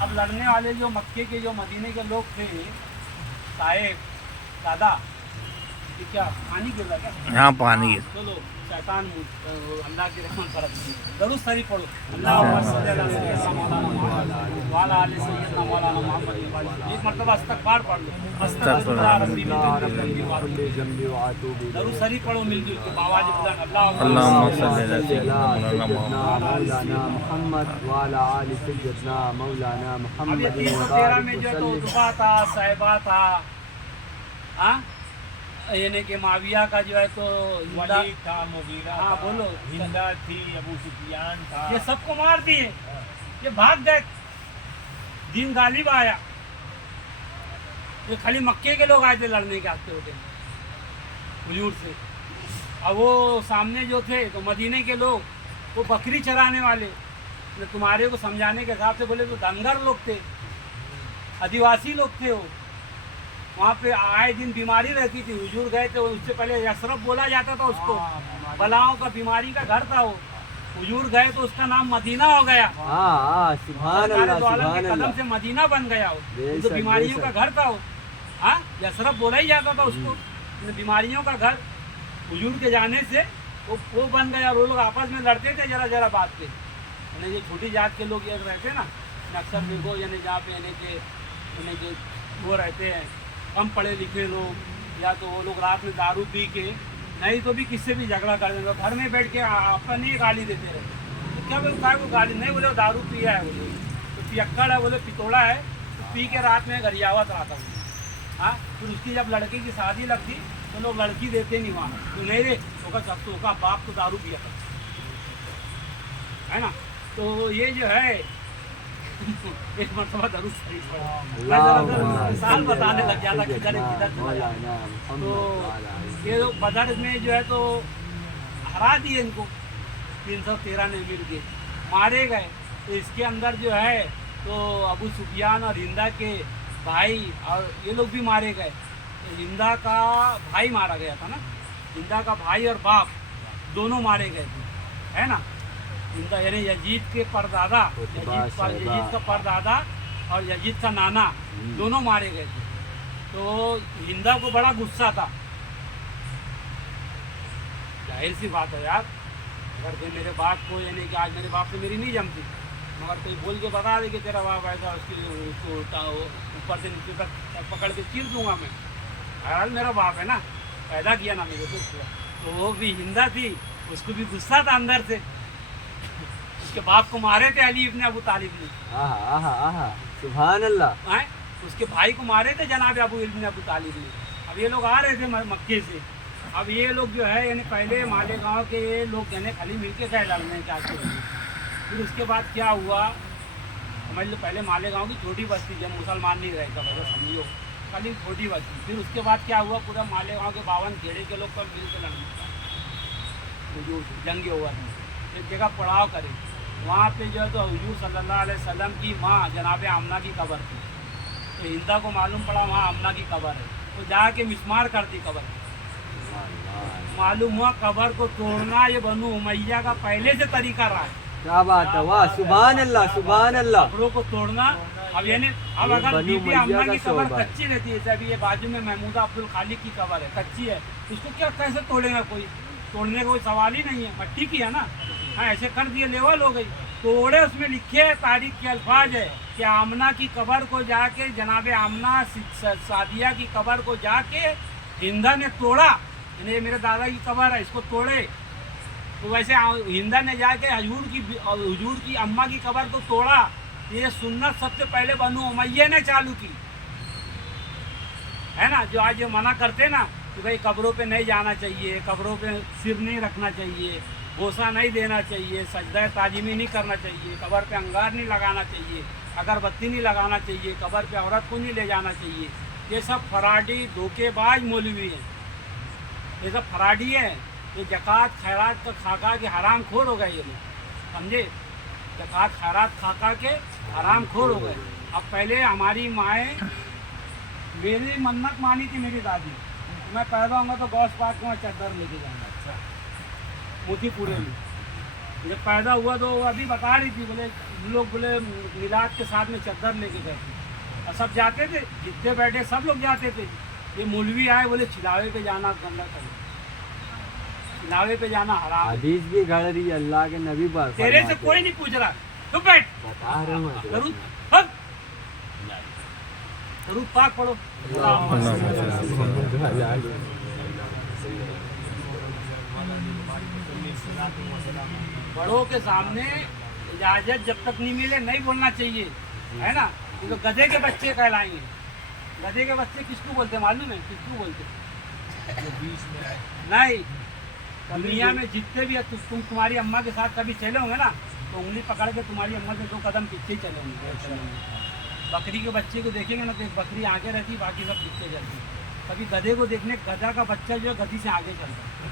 अब लड़ने वाले जो मक्के के जो मदीने के लोग थे, साहेब दादा, ये क्या पानी गिर रहा क्या? यहाँ पानी है। चलो शैतान अल्लाह की रहमत करत जरूर सही पढ़ो। अल्लाहुम्मा सल्ली अला सय्यिदना मौलाना मुहम्मद व अला आलि सय्यिदना मौलाना मुहम्मद। एक मरतबा इस्तगफार पढ़ लो, अस्तगफिरुल्लाह रब्बी जरूर सही पढ़ो मिलजुल के आवाज बुलंद। अल्लाहुम्मा सल्ली अला मौलाना मुहम्मद व अला आलि सय्यिदना मौलाना अब ये मुहम्मद। 313 में जो तो दुआ था, साहिबा था, हाँ यानी कि माविया का जो है तो वलीद था, मुगीरा हाँ, था, बोलो। हिंदा थी, अबू सुफियान था, ये सबको मार दिए, ये भाग गए, दीन गालिब आया। ये खाली मक्के के लोग आए थे लड़ने के आते होते हुजूर से। अब वो सामने जो थे तो मदीने के लोग, वो बकरी चराने वाले, तुम्हारे को समझाने के हिसाब से बोले तो धनगर लोग थे, आदिवासी लोग थे। वो वहाँ पे आए दिन बीमारी रहती थी। हुजूर गए थे, उससे पहले यशरफ बोला जाता था उसको, बलाओं का बीमारी का घर था वो। हुजूर गए तो उसका नाम मदीना हो गया। सुभान अल्लाह, सुभान कदम अल्लाह। से मदीना बन गया वो, तो बीमारियों का घर था वो। हाँ, यशरफ बोला ही जाता था उसको, बीमारियों का घर। हुजूर के जाने से वो बन गया और वो लोग आपस में लड़ते थे जरा बात पे। यानी ये छोटी जात के लोग ये रहते ना, अक्सर देखो यानी जहाँ पे यानी कि वो रहते हैं कम पढ़े लिखे लोग, या तो वो लोग रात में दारू पी के नहीं तो भी किससे भी झगड़ा कर देंगे, घर में बैठ के अपने गाली देते रहते। तो क्या बोले क्या वो गाली नहीं, बोले वो दारू पिया है, बोले तो पियक्कड़ है, बोले पितोड़ा है, तो पी के रात में गरियावत रहा था। हाँ, फिर उसकी जब लड़के की शादी लगती तो लोग लड़की देते नहीं वहाँ, तो नहीं रे उसका बाप तो दारू पिया था, है ना। तो ये जो है एक मरतबा दारू शरीफ पड़ा, साल बताने लग जाता किधर किधर चला जाता। तो ये लोग बदर में जो है तो हरा दिए इनको, 313 ने मिल के मारे गए। तो इसके अंदर जो है तो अबू सुफियान और हिंदा के भाई और ये लोग भी मारे गए। तो हिंदा का भाई मारा गया था ना, हिंदा का भाई और बाप दोनों मारे गए थे, है ना। हिंदा यानी यजीद के परदादा, यजीद का परदादा और यजीद का नाना दोनों मारे गए थे। तो हिंदा को बड़ा गुस्सा था, जाहिर सी बात है यार, अगर कोई मेरे बाप को यानी कि आज मेरे बाप से मेरी नहीं जमती, मगर कोई बोल के बता दे कि तेरा बाप ऐसा, उसको ऊपर से नीचे तक पकड़ के चीर दूंगा मैं। यार मेरा बाप है ना, पैदा किया ना मेरे को। तो वो भी हिंदा थी, उसको भी गुस्सा था अंदर से, उसके बाप को मारे थे अली इब्ने अबू तालिब ने। सुभान अल्लाह। उसके भाई को मारे थे जनाब अबू इब्ने अबू तालिब ने। अब ये लोग आ रहे थे मक्के से, अब ये लोग जो है यानी पहले मालेगांव के ये लोग यानी खाली मिलके गए डालने चाहते थे। फिर उसके बाद क्या हुआ, समझ लो पहले मालेगांव की छोटी बस्ती, जब मुसलमान नहीं रहता था समझो, खाली छोटी बस्ती। फिर उसके बाद क्या हुआ, पूरा मालेगांव के 52 खेड़े के लोग सब मिलकर लड़ने जो जंग हुआ था, एक जगह पड़ाव करे, वहाँ पे जो है तो हुजूर सल्लल्लाहु अलैहि वसल्लम की माँ जनाब आमना की कब्र थी। तो हिंदा को मालूम पड़ा वहाँ आमना की कब्र है, तो जाके मिसमार कर दी कब्र। मालूम हुआ कब्र को तोड़ना ये बनु उमैया का पहले से तरीका रहा है। क्या बात है, वाह सुभान अल्लाह सुभान अल्लाह। कब्रों को तोड़ना, अब यानी अब अगर बीबी अम्मा की कब्र कच्ची रहती है, जैसे ये बाजू में महमूदा अब्दुल खालिक की कब्र है, कच्ची है, उसको क्या कैसे तोड़ेगा कोई, तोड़ने का कोई सवाल ही नहीं है, मट्टी की है ना। हाँ, ऐसे कर दिए, लेवल हो गई, तोड़े। उसमें लिखे तारीख के अल्फाज है कि आमना की कब्र को जाके, जनाब आमना सादिया की कब्र को जाके हिंदा ने तोड़ा, यानी मेरे दादा की कब्र है, इसको तोड़े। तो वैसे हिंदा ने जाके हुजूर की अम्मा की कब्र को तोड़ा। ये सुन्नत सबसे पहले बनु उमैया ने चालू की, है ना। जो आज ये मना करते ना कि भाई कब्रों पे नहीं जाना चाहिए, कब्रों पे सिर नहीं रखना चाहिए, गोसा नहीं देना चाहिए, सजदा ताजिमी नहीं करना चाहिए, कब्र पे अंगार नहीं लगाना चाहिए, अगरबत्ती नहीं लगाना चाहिए, कब्र पे औरत को नहीं ले जाना चाहिए, ये सब फराडी धोखेबाज मौलवी हैं, ये सब फराडी है। ये जक़ात खैरात का खाका के हराम खोर हो गए ये लोग, समझे। जक़ात खैरात खाका के हराम खोर हो गए। अब पहले हमारी माएँ, मेरी मन्नत मानी थी मेरी दादी, मैं पैदा होऊंगा तो गौस पाक में चादर लेके जाऊँगा। अच्छा, मोती पूरे में जब पैदा हुआ तो अभी बता रही थी, बोले लोग बोले मिलाद के साथ में चादर लेके गए थे और सब जाते थे, जितने बैठे सब लोग जाते थे। ये मौलवी आए, बोले चिलावे पे जाना गंदा करो, चिलावे पे जाना हराम। हदीस भी गढ़ रही अल्लाह के नबी पर, तेरे से कोई नहीं पूछ रहा, तो बैठ बता रहे हूँ। दरूद पाक पढ़ो। बड़ों के सामने इजाजत जब तक नहीं मिले नहीं बोलना चाहिए, है ना। ये तो गधे के बच्चे कहलाएंगे। गधे के बच्चे किसको बोलते हैं मालूम है, किसको बोलते नहीं। दुनिया में जितने भी तुम तुम्हारी अम्मा के साथ कभी चले होंगे ना, तो उंगली पकड़ के तुम्हारी अम्मा से 2 कदम पीछे चले होंगे। बकरी के बच्चे को देखेंगे ना तो एक बकरी आगे रहती, बाकी सब पीछे चलती। कभी गधे को देखने, गधा का बच्चा जो है गधी से आगे चलता है,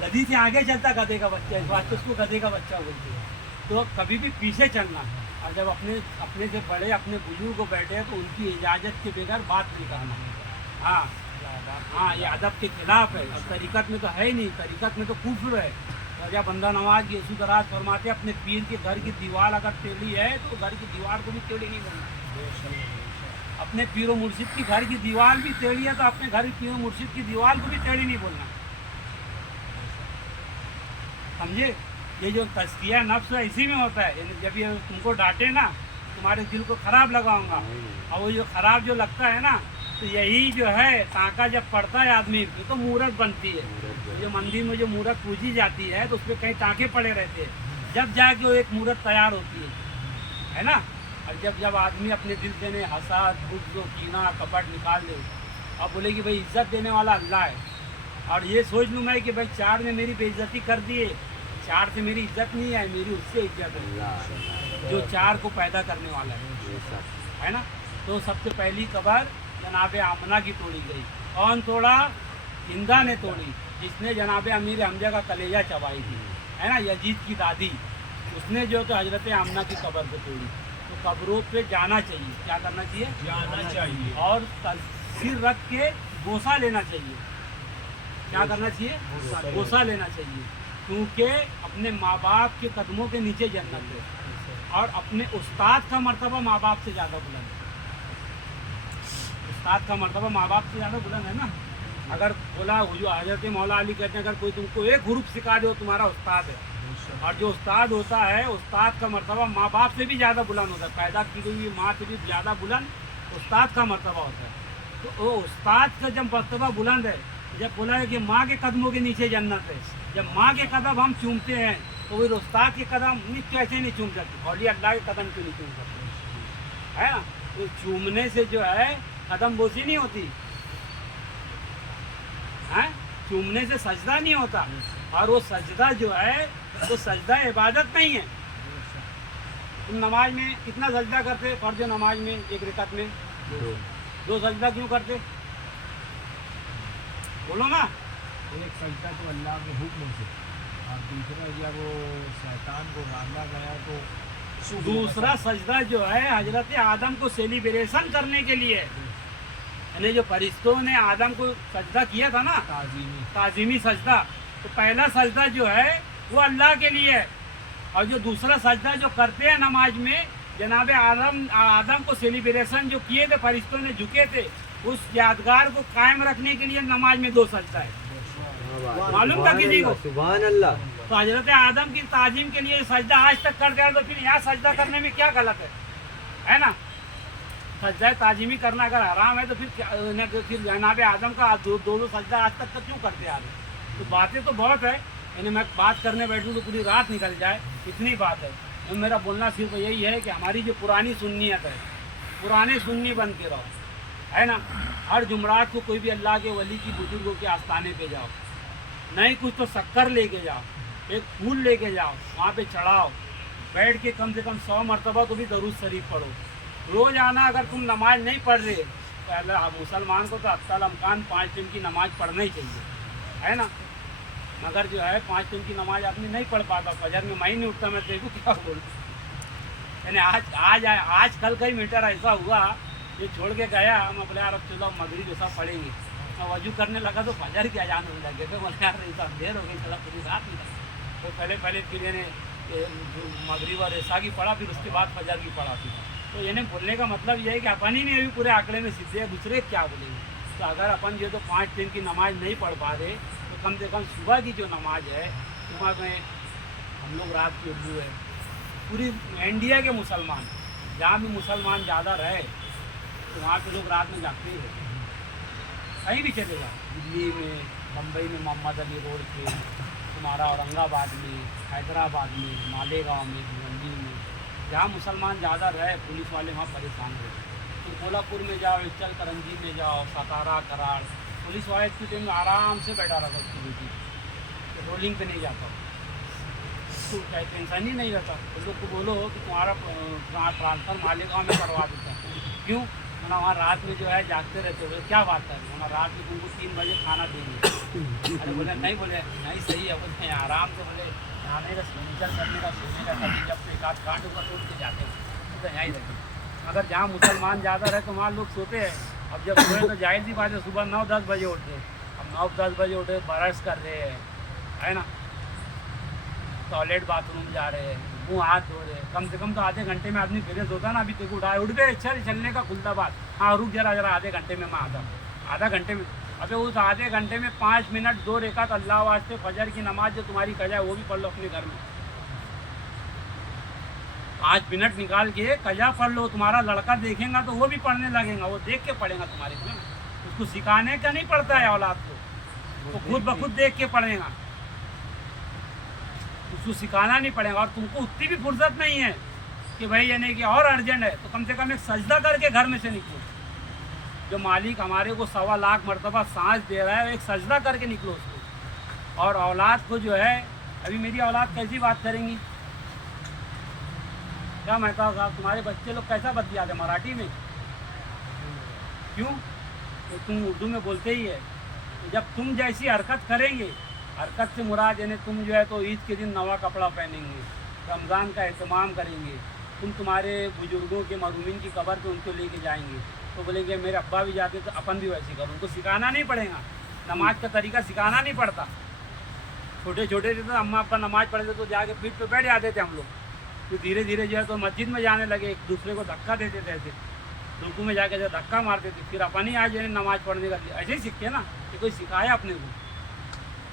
गधी से आगे चलता गधे का बच्चा, इस बात उसको गधे का बच्चा बोलते हैं। तो कभी भी पीछे चलना, और जब अपने से बड़े अपने बुजुर्ग को बैठे हैं तो उनकी इजाज़त के बगैर बात नहीं करना। हाँ हाँ, ये अदब के खिलाफ है। और तरीक़त में तो है ही नहीं, तरीक़त में तो कुफ्र है। राजा बंदा नवाज की यसुदराज फरमाते अपने पीर के घर की दीवार अगर टेढ़ी है तो घर की दीवार को भी टेढ़ी नहीं करना। अपने पीरो मुर्शिद की घर की दीवार भी टेढ़ी है तो अपने घर की पीरो मुर्शिद की दीवार को भी टेढ़ी नहीं बोलना, समझे। ये जो तज़किया नफ्स है इसी में होता है। यानी जब ये तुमको डांटे ना तुम्हारे दिल को ख़राब लगाऊंगा, और वो जो ख़राब जो लगता है ना तो यही जो है टाँका जब पड़ता है आदमी पे तो मूरत बनती है। तो जो मंदिर में जो मूरत पूजी जाती है तो उस पर कहीं टाँके पड़े रहते हैं, जब जाके वो एक मूरत तैयार होती है ना। और जब आदमी अपने दिल से ने हसद, बुग़्ज़, कीना, कपट निकाल दे और बोले कि भाई इज़्ज़त देने वाला अल्लाह है, और ये सोच लूँ मैं कि भाई चार ने मेरी बेइज्जती कर दी है, चार से मेरी इज्जत नहीं है, मेरी उससे इज्जत है जो चार को पैदा करने वाला है ना। तो सबसे पहली कब्र जनाब आमना की तोड़ी गई। कौन तोड़ा? हिंदा ने तोड़ी, जिसने जनाब अमीर हमजा का कलेजा चबाई थी, है ना, यजीद की दादी, उसने जो तो हजरत आमना की कब्र को तोड़ी। तो कब्रों पे जाना चाहिए, क्या करना चाहिए? जाना चाहिए। और सिर रख के गोसा लेना चाहिए। क्या करना चाहिए? गोसा लेना चाहिए, क्योंकि अपने माँ बाप के कदमों के नीचे जन्नत है, और अपने उस्ताद का मर्तबा माँ बाप से ज़्यादा बुलंद है। उस्ताद का मर्तबा माँ बाप से ज़्यादा बुलंद है ना। अगर बोला जो हज़रत मौला अली कहते हैं, अगर कोई तुमको एक हुरूफ सिखा दे तुम्हारा उस्ताद है, और जो उस्ताद होता है उस्ताद का मर्तबा माँ बाप से भी ज़्यादा बुलंद होता है। पैदा की गई माँ से भी ज़्यादा बुलंद उस्ताद का मर्तबा होता है। तो वो उस्ताद का जब मर्तबा बुलंद है, जब बोला है कि माँ के कदमों के नीचे जन्नत है, जब माँ के कदम हम चूमते हैं तो फिर उस्ताद के कदम कैसे नहीं चूम सकते, और अल्लाह के कदम क्यों नहीं चूम सकते, है ना। तो चूमने से जो है कदम बोसी नहीं होती है, चूमने से सजदा नहीं होता, और वो सजदा जो है तो सजदा इबादत नहीं है। तुम नमाज में कितना सजदा करते? फर्ज नमाज में एक रकात में दो सजदा क्यों करते? बोलो ना। एक सजदा तो अल्लाह के हुक्म से, और दूसरा जब वो शैतान को मारना गया तो दूसरा सजदा जो है हजरत आदम को सेलिब्रेशन करने के लिए, यानी जो फरिश्तों ने आदम को सजदा किया था ना, ताज़ीमी सजदा, तो पहला सजदा जो है वो अल्लाह के लिए है, और जो दूसरा सजदा जो करते हैं नमाज में जनाब आदम को सेलिब्रेशन जो किए थे, फरिश्तों ने झुके थे, उस यादगार को कायम रखने के लिए नमाज में दो सजदा है। मालूम था किसी को? सुभान अल्लाह। तो हजरत आदम की ताजीम के लिए सजदा आज तक करते हैं, तो फिर यहाँ सजदा करने में क्या गलत है ना। सजदा ताजीमी करना अगर हराम है तो फिर जनाब आदम का दो सजदा आज तक क्यों करते आ रहे? तो बातें तो बहुत है, यानी मैं बात करने बैठूँ तो पूरी रात निकल जाए, इतनी बात है। तो मेरा बोलना सिर्फ यही है कि हमारी जो पुरानी सुन्नियत है, पुराने सुन्नी बन के रहो, है ना। हर जुमरात को कोई भी अल्लाह के वली की बुजुर्गों के आस्थाने पे जाओ, नहीं कुछ तो शक्कर लेके जाओ, एक फूल लेके जाओ, वहाँ पे चढ़ाओ, बैठ के कम से कम 100 मरतबा तो भी दरूद शरीफ पढ़ो रोज़ाना। अगर तुम नमाज नहीं पढ़ रहे तो अल्लाह मुसलमान को तो अत्तल अमकान 5 टाइम की नमाज पढ़ना ही चाहिए, है ना। मगर जो है 5 टाइम की नमाज आदमी नहीं पढ़ पाता, फजर में मैं ही नहीं उठता, मैं देखूँ क्या बोलूँ। यानी आज कल का ही मीटर ऐसा हुआ, ये छोड़ के गया, मैं बोले यार अब चलो मगरिब जैसा पढ़ेंगे, मैं वजू करने लगा तो फजर की अजान होने लगे, तो बोले यार ऐसा देर हो गई, चला पूरी रात निकल। तो पहले फिर यानी मगरिब और ऐसा की पढ़ा, फिर उसके बाद फजर की पढ़ा थी। तो यानी बोलने का मतलब ये है कि अपन ही नहीं अभी पूरे आंकड़े में सीधे हैं, दूसरे क्या बोलेंगे। तो अगर अपन जो तो 5 दिन की नमाज नहीं पढ़ पा रहे तो कम से कम सुबह की जो नमाज है, सुबह में हम लोग रात की उर्दू है, पूरी इंडिया के मुसलमान जहाँ भी मुसलमान ज़्यादा रहे तो वहाँ पे लोग रात में जागते ही रहते हैं, कहीं भी चले जाओ, दिल्ली में, बम्बई में मोहम्मद अली रोड पे, तुम्हारा औरंगाबाद में, हैदराबाद में, मालेगांव में, भिवंडी में, जहाँ मुसलमान ज़्यादा रहे पुलिस वाले वहाँ परेशान रहते। तो कोल्हापुर में जाओ, इचल करंजी में जाओ, सतारा, कराड़, पुलिस वाले इतने दिन में आराम से बैठा रहता उसकी ड्यूटी, तो रोलिंग पे नहीं जाता, तो क्या टेंशन ही नहीं रहता। उन लोग को बोलो कि तुम्हारा ट्रांसफ़र मालेगांव में करवा देता, क्यों? वरना वहाँ रात में जो है जागते रहते हो, क्या बात है, वहाँ रात में तुमको 3 बजे खाना देंगे। अरे बोले नहीं, बोले नहीं सही है, बोलते हैं आराम से, बोले खाने का फर्नीचर करने का सोने का कभी जब एक आध काट होगा तो उठ के जाते हो, तो यहीं रहते। अगर जहाँ मुसलमान ज़्यादा रहे तो वहाँ लोग सोते हैं, अब जब सोए तो जाहिर सी बात है सुबह 9-10 बजे उठते, अब 9-10 बजे उठे, ब्रश कर रहे हैं, है ना, टॉयलेट बाथरूम जा रहे हैं, मुँह हाथ धो रहे, कम से कम तो आधे घंटे में आदमी फ्रेश होता ना। अभी तेरे को उठाए, उठ गए, चल चलने का खुलता बात, हाँ रुक जरा जरा, आधे घंटे में मैं आता, आधा घंटे में। अबे उस आधे घंटे में 5 मिनट 2 रकात अल्लाह वास्ते फजर की नमाज जो तुम्हारी कजा है वो भी पढ़ लो अपने घर में। 5 मिनट निकाल के कजा पढ़ लो, तुम्हारा लड़का देखेगा तो वो भी पढ़ने लगेगा, वो देख के पढ़ेगा तुम्हारे घर में। उसको सिखाने का नहीं पड़ता है औलाद को, वो खुद ब खुद देख के पढ़ेगा, उसको सिखाना नहीं पड़ेगा। और तुमको उतनी भी फुर्सत नहीं है कि भाई यानी कि और अर्जेंट है तो कम से कम एक सजदा करके घर में से निकलो। जो मालिक हमारे को 1.25 लाख मरतबा सांस दे रहा है, एक सजदा करके निकलो उसको। और औलाद को जो है, अभी मेरी औलाद कैसी बात करेंगी, क्या महता साहब तुम्हारे बच्चे लोग कैसा बतियाते मराठी में, क्यों? तो तुम उर्दू में बोलते ही है। तो जब तुम जैसी हरकत करेंगे, हरकत से मुराद यानी तुम जो है तो ईद के दिन नवा कपड़ा पहनेंगे, रमज़ान का एहतमाम करेंगे, तुम तुम्हारे बुजुर्गों के मरूमिन की कब्र पे उनको लेके जाएंगे तो बोलेंगे मेरे अब्बा भी जाते तो अपन भी वैसे करो। उनको सिखाना नहीं पड़ेगा, नमाज का तरीका सिखाना नहीं पड़ता। छोटे छोटे थे तो अम्मा अब्बा नमाज पढ़ते तो जाके पीठ पे बैठ जाते थे हम लोग, तो धीरे धीरे जो है तो मस्जिद में जाने लगे, एक दूसरे को धक्का देते थे, ऐसे रुकू में जाके जो धक्का मारते थे, फिर अपन ही आज नमाज पढ़ने का ऐसे ही सीखते ना, कि कोई सिखाया अपने को।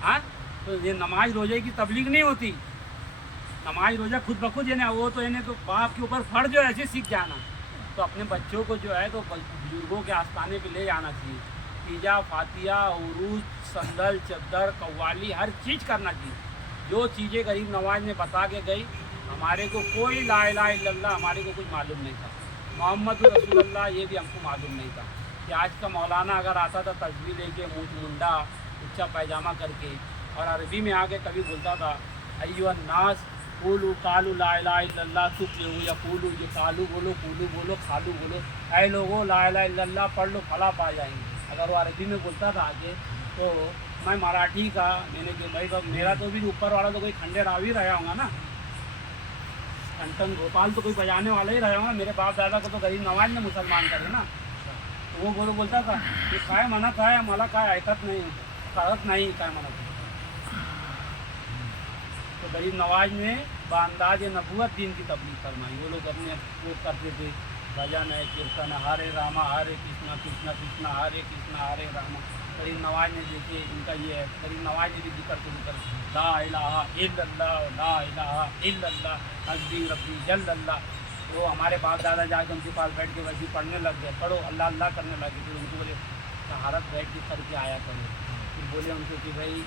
हाँ, तो ये नमाज रोजे की तबलीग नहीं होती, नमाज रोजा खुद ब खुद यानी वो तो यानी तो बाप के ऊपर फर्ज जो ऐसे सीख जाना। तो अपने बच्चों को जो है तो बुजुर्गों के आस्थाने पे ले जाना चाहिए, तीजा फातिया उरूज संदल चद्दर कव्वाली हर चीज़ करना चाहिए। जो चीज़ें गरीब नवाज ने बता के गई, हमारे को कोई ला इलाहा इल्लल्लाह हमारे को कुछ मालूम नहीं था, मोहम्मद रसूलुल्लाह ये भी हमको मालूम नहीं था। कि आज का मौलाना अगर आता था तस्वीर लेके मुंडा ऊँचा पैजामा करके और अरबी में आके कभी बोलता था अय्युहन नास कूलू कालू ला इलाहा इल्लल्लाह तुफ्लिहू, या कूलू ये कालू बोलो कूलू बोलो खालू बोलो, ऐ लोगो ला इलाहा इल्लल्लाह पढ़ लो फला पा जाएंगे। अगर वो अरबी में बोलता था आगे तो मैं मराठी का मैंने कि भाई तो मेरा तो भी ऊपर वाला तो कोई खंडे राव ही रहा होगा ना, कंटन गोपाल तो कोई बजाने वाला ही रहा होगा। मेरे बाप दादा को तो गरीब नवाज ने मुसलमान करे ना, तो वो बोलता था कि काय मना काय मला काय ऐकत नहीं, कळत नहीं काय मना। तो गरीब नवाज ने बांदाज नबूवत दीन की तबलीग फरमाई। वो लोग अपने वो करते थे भजन है कीर्तन हरे रामा हरे कृष्णा कृष्णा कृष्णा हरे कृष्णा हरे रामा। गरीब नवाज ने देखिए इनका ये है, गरीब नवाज ने भी जिक्र शुरू कर ला इलाहा इल्लल्लाह ला इलाहा इल्लल्लाह हस्बी रब्बी जल्लल्लाह। वो हमारे बाप दादा जाके उनके पास बैठ के वैसे पढ़ने लग गए, पढ़ो अल्लाह अल्लाह करने लगे। फिर उनको बोले तहारत बैठ के करके आया करो। फिर बोले उनको कि भाई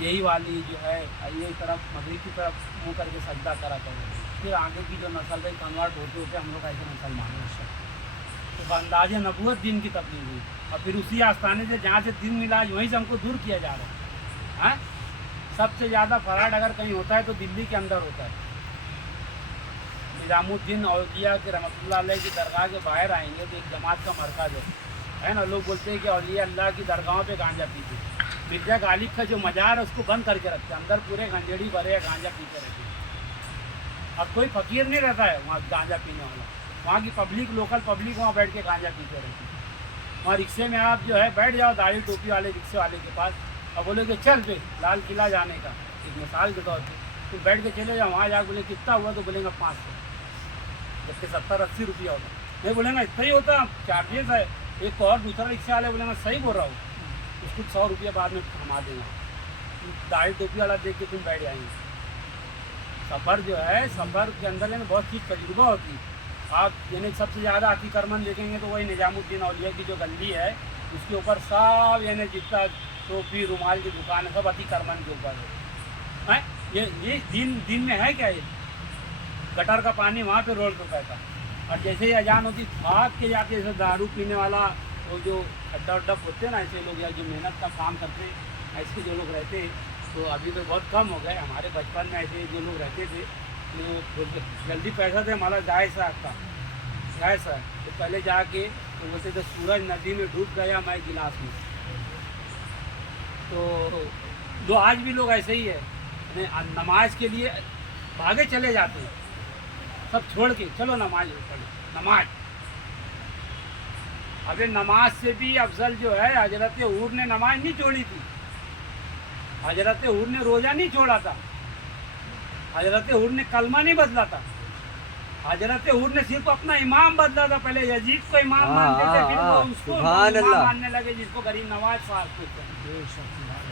यही वाली जो है ये तरफ मगरिब की तरफ मुँह करके सजदा करा करो। फिर आगे की जो नस्ल भाई कन्वर्ट होते होते हम लोग ऐसे मुसलमान हो। तो अंदाज नबूवत दिन की तबलीग हुई और फिर उसी आस्थाने से जहाँ से दिन मिला वहीं से हमको दूर किया जा रहा है। सबसे ज़्यादा फराड अगर कहीं होता है तो दिल्ली के अंदर होता है। निज़ामुद्दीन औलिया के रहमतुल्लाह अलैह की दरगाह के बाहर आएंगे तो एक जमात का मरकज़ है ना। लोग बोलते हैं कि औलिया अल्लाह की दरगाहों पे गांजा पीते। मिर्जा गालिब का जो मज़ार है उसको बंद करके रखते हैं, अंदर पूरे गंजेड़ी भरे है गांजा पीते रहते हैं। अब कोई फ़कीर नहीं रहता है वहाँ गांजा पीने वाला, वहाँ की पब्लिक लोकल पब्लिक वहाँ बैठ के गांजा पीते रहती है। वहाँ रिक्शे में आप जो है बैठ जाओ दाढ़ी टोपी वाले रिक्शे वाले के पास और बोले कि चल पे लाल किला जाने का, एक मिसाल के तौर पर तो बैठ के चले जाओ। वहाँ जाकर बोले कितना हुआ तो बोलेंगे 500, जबकि 70-80 रुपया होता। नहीं बोलेंगे इतना ही होता चार्जेस है। एक और दूसरा रिक्शा वाले बोलेंगे सही बोल रहा हूँ, उसको 100 रुपया बाद में थमा देंगे। दाढ़ी टोपी वाला देख के तुम बैठ जाएंगे। सफ़र जो है सफ़र के अंदर यानी बहुत चीज़ तजुर्बा होती है। आप यानी सबसे ज़्यादा अतिक्रमण देखेंगे तो वही निज़ामुद्दीन औलिया की जो गली है उसके ऊपर सब यानी जितना टोपी रुमाल की दुकान है सब अतिक्रमण के ऊपर है। ये दिन में है क्या? ये गटर का पानी वहाँ पे रोड पे बहता और जैसे ही अजान होती भाग के जाके जैसे दारू पीने वाला वो जो अड्डा उड्डा होते हैं ना ऐसे लोग या जो मेहनत का काम करते हैं ऐसे जो लोग रहते तो अभी तो बहुत कम हो गए। हमारे बचपन में ऐसे जो लोग रहते थे तो जल्दी पैसा थे हमारा जायज़ आपका जायज़ है तो पहले जाके तो बोलते थे सूरज नदी में डूब गया मैं गिलास में। तो जो आज भी लोग ऐसे ही है नमाज के लिए भागे चले जाते हैं सब छोड़ के चलो नमाज पढ़ो नमाज। अबे नमाज से भी अफजल जो है हजरत हूर ने नमाज नहीं छोड़ी थी, हजरत हूर ने रोज़ा नहीं छोड़ा था। हजरत हुर ने कलमा नहीं बदला था, हजरत हुर ने सिर्फ अपना इमाम बदला था। पहले यजीद को इमाम मानते थे, फिर वो उसको सुभान इमाम अल्लाह। मानने लगे, जिसको गरीब नवाज साहब कहते हैं।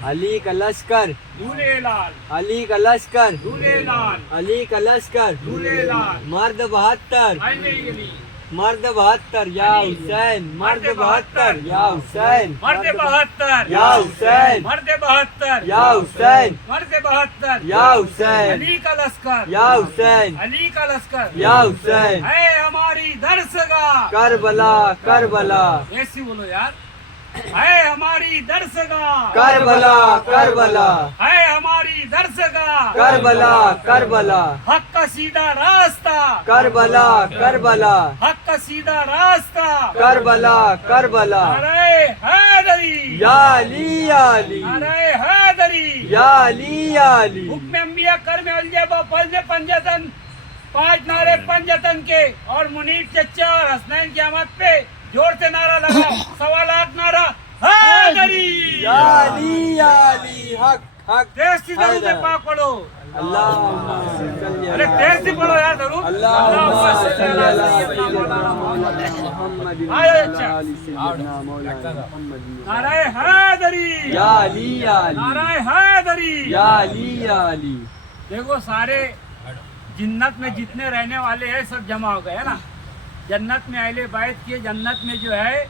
अली का लश्कर, झूलेलाल अली का लश्कर, झूलेलाल अली का लश्कर, झूलेलाल। मर्द 72, अली मर्द 72 या हुसैन, मर्द 72 या हुसैन, मर्द 72 या हुसैन, मर्द 72 या हुसैन, मर्द 72 या हुसैन, अली का लश्कर, या हुसैन, अली का लश्कर, या हुसैन, है हमारी दरसगाह। करबला, करबला, ऐसी बोलो यार, है हमारी दरसगाह, करबला, करबला, है हमारी दरसगाह, करबला, करबला, हक का सीधा रास्ता, करबला, करबला, हक का सीधा रास्ता, करबला, करबला, अरे हैदरी, या अली, या अली, अरे हैदरी, या अली, या अली, हुक्म अंबिया कर में अल्जबा फर्ज पंजतन, 5 नारे पंजतन के, और मुनीर चचा और हसनैन की आमद पे जोर से नारा लगा, 1.25 लाख नारा, हैदरी, या अली, या अली, हक, हक, तेज से दरूद पाक पढ़ो, अल्लाहुम्मा सल्ली अरे अला, तेज से पढ़ो यार दरूद, अल्लाहुम्मा सल्ली अला सय्यदना सय्यदना मौलाना मुहम्मद आयो अच्छा। अली सय्यदना मौलाना मुहम्मद, नाराए हैदरी, या अली, या अली, नाराए हैदरी। या अली, या अली, देखो सारे जन्नत में जितने रहने वाले हैं सब जमा हो गए है ना। जन्नत में अहले बैत के जन्नत में जो है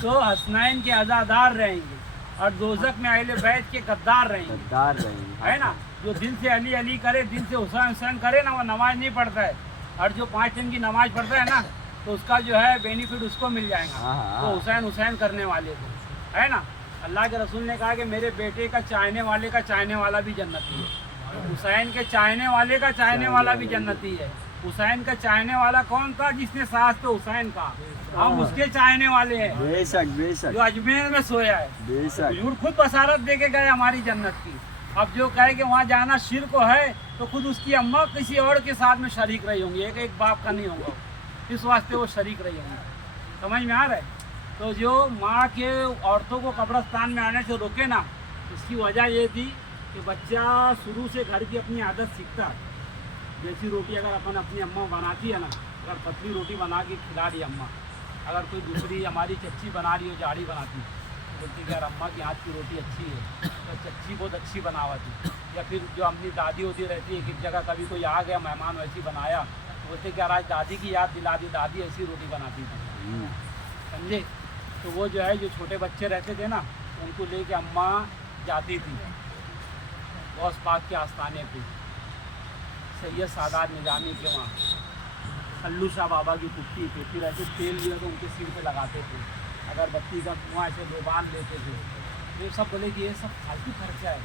तो हसनैन के अज़ादार रहेंगे, और दोज़ख में अहले बैत के गद्दार रहेंगे, गद्दार रहेंगे, है ना। जो दिल से अली अली करे, दिल से हुसैन हुसैन करे ना, वो नमाज नहीं पढ़ता है, और जो 5 दिन की नमाज पढ़ता है ना, तो उसका जो है बेनिफिट उसको मिल जाएगा, हाँ। तो हुसैन हुसैन करने वाले को, है ना। अल्लाह के रसूल ने कहा कि मेरे बेटे का चाहने वाले का चाहने वाला भी जन्नती है, हुसैन के चाहने वाले का चाहने वाला भी जन्नती है। हुसैन का चाहने वाला कौन था? जिसने सास पे हुसैन का, हम उसके चाहने वाले हैं, बेशक, बेशक, जो अजमेर में सोया है। बेशक, हुजूर खुद बसारत दे के गए हमारी जन्नत की। अब जो कहे कि वहाँ जाना शिर्क है, तो खुद उसकी अम्मा किसी और के साथ में शरीक रही होंगी, एक बाप का नहीं होगा, इस वास्ते वो शरीक रही होंगी। समझ में आ रहा है? तो जो माँ के औरतों को कब्रस्तान में आने से रोके ना, इसकी वजह ये थी कि बच्चा शुरू से घर की अपनी आदत सीखता है। जैसी रोटी अगर अपन अपनी अम्मा बनाती है ना, अगर पतली रोटी बना के खिला दी अम्मा, अगर कोई दूसरी हमारी चच्ची बना रही हो, जाड़ी बनाती, बोलती कि यार अम्मा की हाथ की रोटी अच्छी है, तो चच्ची बहुत अच्छी बनावती। या फिर जो अपनी दादी होती रहती है, एक जगह कभी कोई आ गया मेहमान वैसी बनाया, तो बोलते कि यार आज दादी की याद दिला दी, दादी ऐसी रोटी बनाती थी, समझे। तो वो जो है, जो छोटे बच्चे रहते थे ना, उनको लेके अम्मा जाती थी गौस पाक के आस्थाने पे, सैयद सादात निजामी के वहाँ, सल्लू शाह बाबा की कुट्टी पे, फिर ऐसे तेल जो है तो उनके सिर पे लगाते थे, अगरबत्ती का कुआँ ऐसे लोबान लेते थे। तो ये सब बोले कि ये सब फालतू खर्चा है,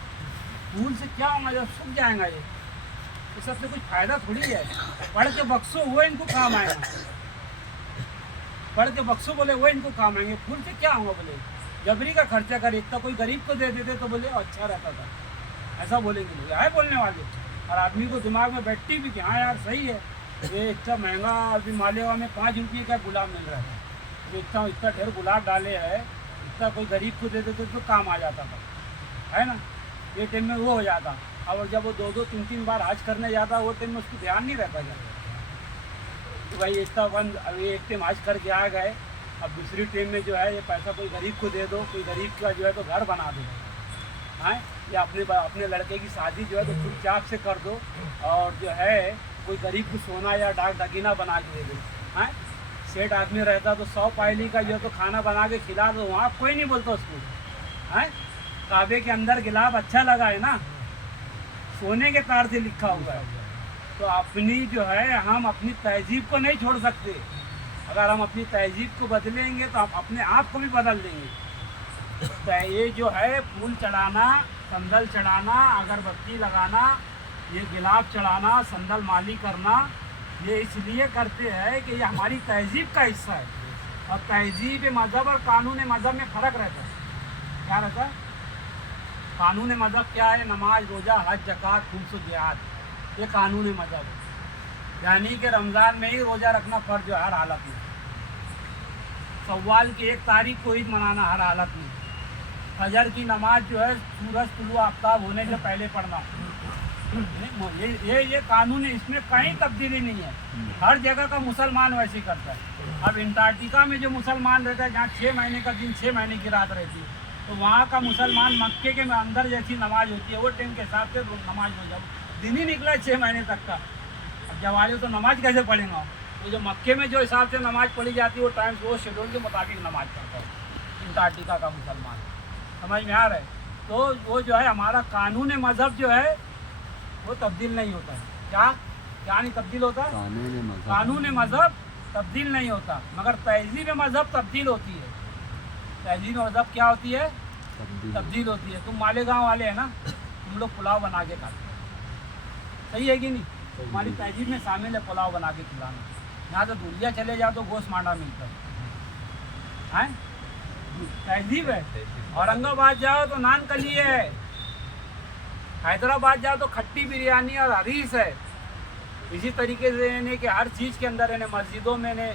फूल से क्या होगा, जब सूख जाएगा ये सबसे कुछ फ़ायदा थोड़ी है। पढ़ के बक्सो वो इनको काम आएगा, पढ़ के बक्सो बोले वो इनको काम आएंगे, फूल से क्या होगा। बोले जबरी का खर्चा कर, इतना कोई गरीब को दे देते तो बोले अच्छा रहता था, ऐसा बोलेंगे लोग, है बोलने वाले। और आदमी को दिमाग में बैठती भी कि हाँ यार सही है, ये इतना महंगा अभी मालेवा में 5 रुपये का गुलाब मिल रहा है, तो इतना ढेर गुलाब डाले है, इतना कोई गरीब को दे देते तो काम आ जाता था, है ना। ये टाइम में वो हो जाता। और जब वो 2-2, 3-3 बार हज करने जाता, वो टाइम में उसको ध्यान नहीं रहता जाता कि भाई इतना बंद, अभी एक टाइम हज करके आ गए, अब दूसरी टाइम में जो है ये पैसा कोई गरीब को दे दो, कोई गरीब का जो है तो घर बना दो, हैं, या अपने लड़के की शादी जो है तो चुपचाप से कर दो, और जो है कोई गरीब को सोना या डाक दगीना बना के दे दो, हैं। सेठ आदमी रहता तो 100 पायली का जो है तो खाना बना के खिला दो, वहाँ कोई नहीं बोलता उसको, हैं। काबे के अंदर गिलाफ अच्छा लगा है ना, सोने के तार से लिखा हुआ है। तो अपनी जो है, हम अपनी तहजीब को नहीं छोड़ सकते। अगर हम अपनी तहजीब को बदलेंगे तो हम अपने आप को भी बदल देंगे। तो ये जो है फूल चढ़ाना, संदल चढ़ाना, अगरबत्ती लगाना, ये गिलाफ चढ़ाना, संदल माली करना, ये इसलिए करते हैं कि ये हमारी तहजीब का हिस्सा है। और तहजीब मज़हब और कानून मज़हब में फ़र्क रहता है। क्या रहता है? कानून मज़हब क्या है? नमाज, रोज़ा, हज, ज़कात, खुम्स, जिहाद, ये कानून मज़हब है। यानी कि रमज़ान में ही रोज़ा रखना फ़र्ज है हर हालत में, सव्वाल की 1 तारीख को ईद मनाना हर हालत में, फजर की नमाज जो है सूरज तुलुआ आफ्ताब होने से पहले पढ़ना, ये कानून है, इसमें कहीं तब्दीली नहीं है। हर जगह का मुसलमान वैसे ही करता है। अब अंटार्कटिका में जो मुसलमान रहता है, जहाँ 6 महीने का दिन 6 महीने की रात रहती है, तो वहाँ का मुसलमान मक्के के अंदर जैसी नमाज होती है वो टाइम के हिसाब से नमाज हो जाए। दिन ही निकला है 6 महीने तक का। अब जवाले तो नमाज कैसे पढ़ेंगे? तो जो मक्के में जो हिसाब से नमाज पढ़ी जाती है वो टाइम वो शेड्यूल के मुताबिक नमाज पढ़ता है अंटार्कटिका का मुसलमान। समझ में आ रहा है? तो वो जो है हमारा कानून मज़हब जो है वो तब्दील नहीं होता है। क्या नहीं तब्दील होता? कानून मज़हब तब्दील नहीं होता, मगर तहजीब मज़हब तब्दील होती है। तहजीब मज़हब क्या होती है? तब्दील होती है। तुम मालेगांव वाले हैं ना, तुम लोग पुलाव बना के खाते हो, सही है कि नहीं? हमारी तहजीब में शामिल है पुलाव बना के खिलाना। यहाँ से दूरिया चले जाओ तो गोश्त मांडा मिलता है, तहजीब है। औरंगाबाद जाओ तो नान कली है, हैदराबाद जाओ तो खट्टी बिरयानी और हरीस है। इसी तरीके से यानी कि हर चीज़ के अंदर यानी मस्जिदों में ने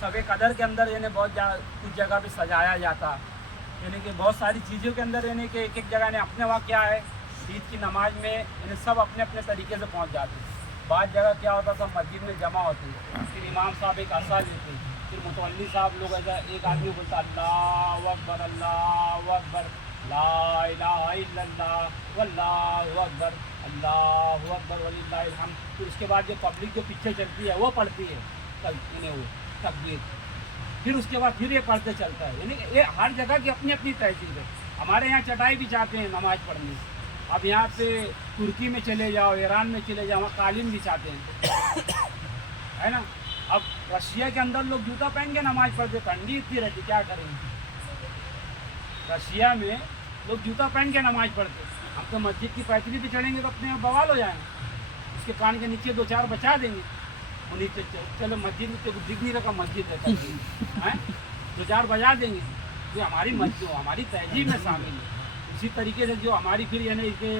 सबे कदर के अंदर यानी बहुत कुछ जगह पे सजाया जाता, यानी कि बहुत सारी चीज़ों के अंदर यानी कि एक जगह ने अपने वहाँ क्या है, ईद की नमाज में यानी सब अपने अपने तरीके से पहुँच जाते। बाद जगह क्या होता था, मस्जिद में जमा होती, फिर इमाम साहब एक असा लेते, फिर मुतवल्ली साहब लोग ऐसा एक आदमी बोलता अल्लाहु अकबर अल्लाहु अकबर ला इलाहा इल्लल्लाह वल्लाहु अकबर अल्लाहु अकबर वलिल्लाहिल हम्द। फिर उसके बाद जो पब्लिक जो पीछे चलती है वो पढ़ती है वो तकबीर। फिर उसके बाद फिर ये पढ़ते चलता है। यानी ये हर जगह की अपनी अपनी तहजीब है। हमारे यहाँ चटाई बिछाते हैं नमाज पढ़ने। अब यहाँ से तुर्की में चले जाओ, ईरान में चले जाओ, वहाँ कालीन बिछाते हैं, है ना। अब रशिया के अंदर लोग जूता पहन के नमाज पढ़ते, ठंडी इतनी रहती, क्या करेंगे? रशिया में लोग जूता पहन के नमाज पढ़ते। हम तो मस्जिद की पैतरी पे चढ़ेंगे तो अपने आप बवाल हो जाएंगे। उसके कान के नीचे 2-4 बचा देंगे, और नीचे चलो मस्जिद में तो दिख नहीं रखा, मस्जिद रहता है 2-4 बजा देंगे। ये हमारी मस्जिद हमारी तहजीब में शामिल है। इसी तरीके से जो हमारी फिर यानी कि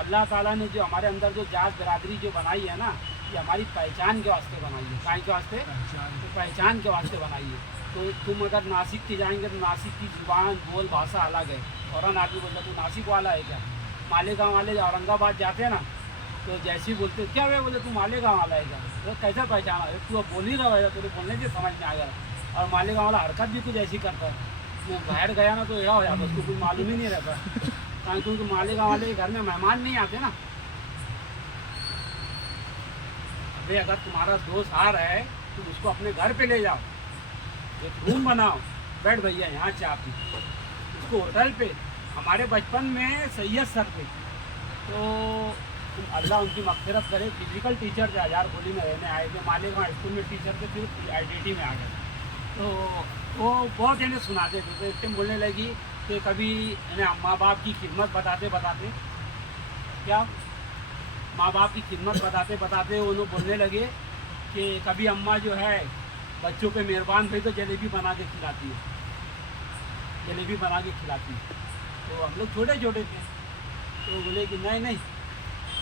अल्लाह ताला ने जो हमारे अंदर जो जात बरादरी जो बनाई है ना, ये हमारी पहचान के वास्ते बनाई है। काय के वास्ते? तो पहचान के वास्ते बनाई है। तो तुम अगर नासिक के जाएंगे तो नासिक की जुबान बोल भाषा अलग है। फ़ौरन आदमी बोलता तू नासिक वाला है क्या? मालेगांव वाले औरंगाबाद जाते हैं ना, तो जैसे ही बोलते क्या हुआ, बोले तू मालेगांव वाला है क्या? तो कैसा पहचाना? तू अब बोल ही रहा है, तुझे बोलने से समझ में आ गया। और मालेगांव वाला हरकत भी कुछ ऐसी करता है, मैं बाहर गया ना तो एड़ा हो जाता, उसको कुछ मालूम ही नहीं रहता। क्योंकि मालेगांव वाले के घर में मेहमान नहीं आते ना। अरे अगर तुम्हारा दोस्त आ रहा है तो उसको अपने घर पे ले जाओ, एक रूम बनाओ, बैठ भैया यहाँ चाय पी। उसको होटल पे, हमारे बचपन में सैयद सर थे, तो अल्लाह उनकी मग़फ़िरत करे, फिजिकल टीचर थे, हजार गोली में रहने आए थे, मालेगांव स्कूल में टीचर थे, फिर IIT में आ गए। तो वो बहुत इन्हें सुनाते थे। तो एक टाइम बोलने लगी कि कभी इन्हें माँ बाप की खिदमत बताते क्या माँ बाप की खिदमत बताते उन्होंने बोलने लगे कि कभी अम्मा जो है बच्चों पे मेहरबान भाई तो जलेबी बना के खिलाती है, जलेबी बना के खिलाती है। तो हम लोग छोटे छोटे थे, तो बोले कि नहीं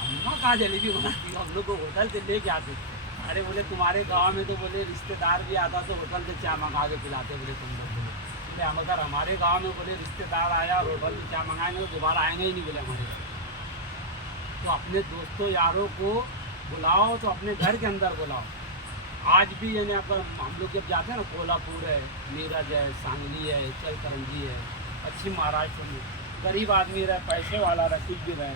अम्मा कहाँ जलेबी बनाती है, हम लोग को होटल से ले के आते। अरे बोले तुम्हारे गांव में तो बोले रिश्तेदार भी आता तो होटल से चाय मंगा के पिलाते, बोले तुम लोग। बोले हम अगर हमारे गांव में बोले रिश्तेदार आया और होटल से चाय मंगाएंगे तो दोबारा आएंगे ही नहीं, बोले हमारे घर। तो अपने दोस्तों यारों को बुलाओ तो अपने घर के अंदर बुलाओ। आज भी यानी अगर हम लोग जब जाते हैं ना, कोल्हापुर है, मीरज है, सांगली है, चलकरंजी है, पश्चिम महाराष्ट्र में गरीब आदमी रहे, पैसे वाला रहे, कुछ भी रहे,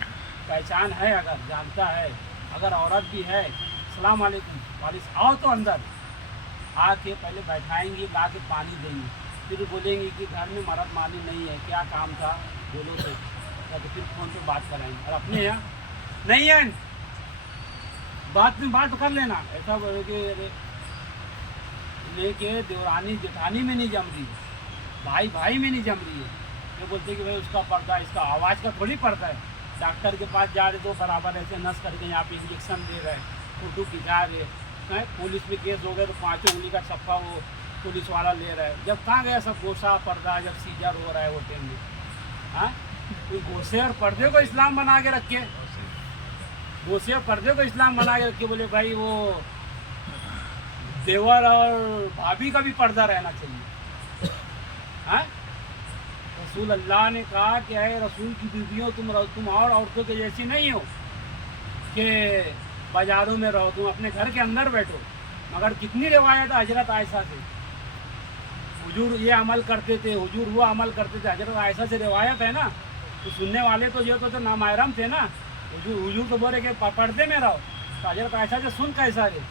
पहचान है, अगर जानता है, अगर औरत भी है, अस्सलाम वालेकुम वालिस आओ तो अंदर आके पहले बैठाएंगी, ला के पानी देंगी, फिर बोलेंगी कि घर में मर्द माली नहीं है, क्या काम था बोलो तो फिर फ़ोन पे बात कराएंगे। और अपने यहाँ नहीं है, बात में बात कर लेना, ऐसा बोले कि लेके देवरानी जेठानी में नहीं जम रही है, भाई भाई में नहीं जम रही है। ये बोलते कि भाई उसका पर्दा, इसका आवाज़ का थोड़ी पड़ता है। डॉक्टर के पास जा रहे तो बराबर ऐसे नस करके यहाँ पे इंजेक्शन दे रहे हैं, फोटो खिंचा रहे हैं। पुलिस में केस हो गया तो 5 उंगली का छप्पा वो पुलिस वाला ले रहा है। जब कहाँ गया सब गोशा पर्दा, जब सीजर हो रहा है वो टाइम में। हाँ, तो गोशे और पर्दे को इस्लाम बना के रखे, गोशे और पर्दे को इस्लाम बना के रखे। बोले भाई वो देवर और भाभी का भी पर्दा रहना चाहिए। हाँ, रसूल अल्लाह ने कहा कि है रसूल की बीवियों तुम और औरतों के जैसी नहीं हो। कि बाज़ारों में रहो, तुम अपने घर के अंदर बैठो। मगर कितनी रिवायत है हजरत आयशा से, हुजूर ये अमल करते थे, हुजूर वो अमल करते थे। हजरत आयशा से रिवायत है ना, तो सुनने वाले तो ये तो नामहरम थे ना। हुजूर तो बोले कि पर्दे में रहो, तो हजरत आयशा से सुन कैसा रे।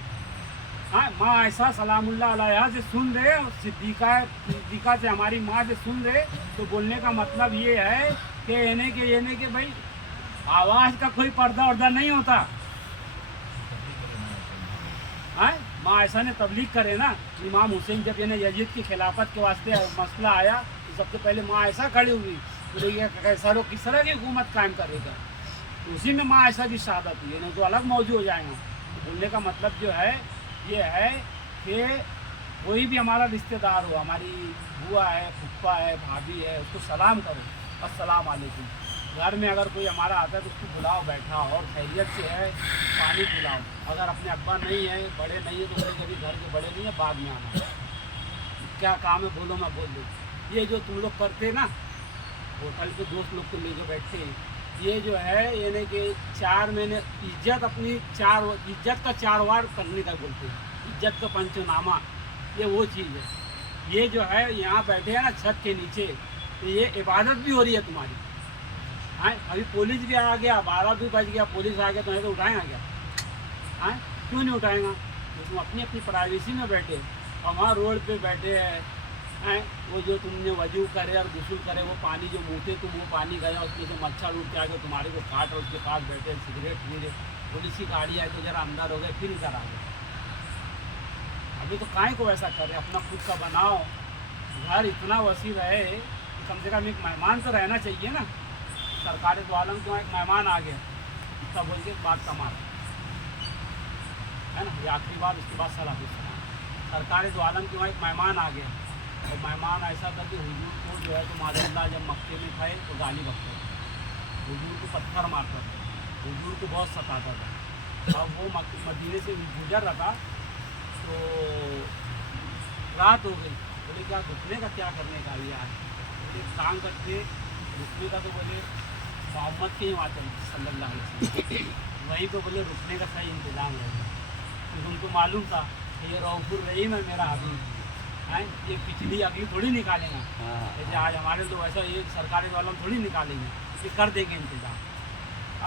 हाँ, माँ आयशा सलामुल्लाह अलैहा से सुन रहे, सिद्दीक़ा से हमारी माँ से सुन रहे, तो बोलने का मतलब ये है कि ये कि भाई आवाज़ का कोई पर्दा वर्दा नहीं होता। हाँ, माँ आयशा ने तबलीग करे ना। इमाम हुसैन जब यजीद की खिलाफत के वास्ते मसला आया, तो सबसे पहले माँ आयशा खड़ी हुई, बोले ये कैसा लोग किस तरह की हुकूमत कायम करेगा। तो उसी में माँ आयशा की शहादत हुई है, नहीं तो अलग मौजू हो जाएगा। बोलने का मतलब जो है ये है कि कोई भी हमारा रिश्तेदार हो, हमारी बुआ है, फुप्पा है, भाभी है, उसको सलाम करो, अस्सलाम वालेकुम। घर में अगर कोई हमारा आता है तो उसको बुलाओ, बैठा और खैरियत से है, पानी पिलाओ। अगर अपने अब्बा नहीं है, बड़े नहीं है, तो बोले कभी घर के बड़े नहीं है, बाद में आना, क्या काम है बोलो, मैं बोल दूँ। ये जो तुम लोग करते ना, होटल पे दोस्त लोग को लेके बैठते हैं, ये जो है यानी कि 4 महीने इज्जत अपनी इज्जत का 4 वार करने का बोलते हैं, इज्जत का पंचनामा, ये वो चीज़ है। ये जो है यहाँ बैठे हैं ना छत के नीचे, तो ये इबादत भी हो रही है तुम्हारी। हाँ, अभी पुलिस भी आ गया, 12 भी बज गया, पुलिस आ गया, तुम्हें तो उठाएगा क्या? हाँ, क्यों नहीं उठाएगा? तो तुम अपनी अपनी प्राइवेसी में बैठे, और वहाँ रोड पे बैठे हैं। वो जो तुमने वजू करे और गुस्ल करे, वो पानी जो मुँह तुम वो पानी गया, उसमें से मच्छर उठ के आ गए, तुम्हारे को काट और उसके पास बैठे सिगरेट पी रहे, पुलिस की गाड़ी आई तो जरा अंदर हो गए, फिर इधर आ गए। अभी तो काहे को ऐसा करे, अपना खुद का बनाओ। घर इतना वसी रहे कि कम से कम एक मेहमान तो रहना चाहिए ना। सरकारी द्वालम क्यों एक मेहमान आ गया, तब बोल के बात कमा है ना, ये आखिरी बात, उसके बाद सलाह। सरकारी द्वालम क्यों एक मेहमान आ गया, और मेहमान ऐसा था कि हुजूर को जो है तो माज़अल्लाह जब मक्के में खाए तो गाली बकते, हुजूर को पत्थर मारता था, हुजूर को बहुत सताता था। अब वो मदीने से गुजर रहा था, तो रात हो गई। बोले क्या रुकने का, क्या करने का अभी आज? बोले काम करते रुकने का, तो बोले मोहम्मद के ही वाचन सल्लल्लाहु अलैहि वसल्लम वहीं पर बोले रुकने का सही इंतज़ाम रहेगा। तो उनको मालूम था कि ये रऊफुर रहीम है मेरा हबीब है, ये पिछली अगली थोड़ी निकालेगा। जैसे आज हमारे लोग ऐसा ये सरकारी वालों थोड़ी निकालेंगे, ये कर देंगे इंतज़ाम।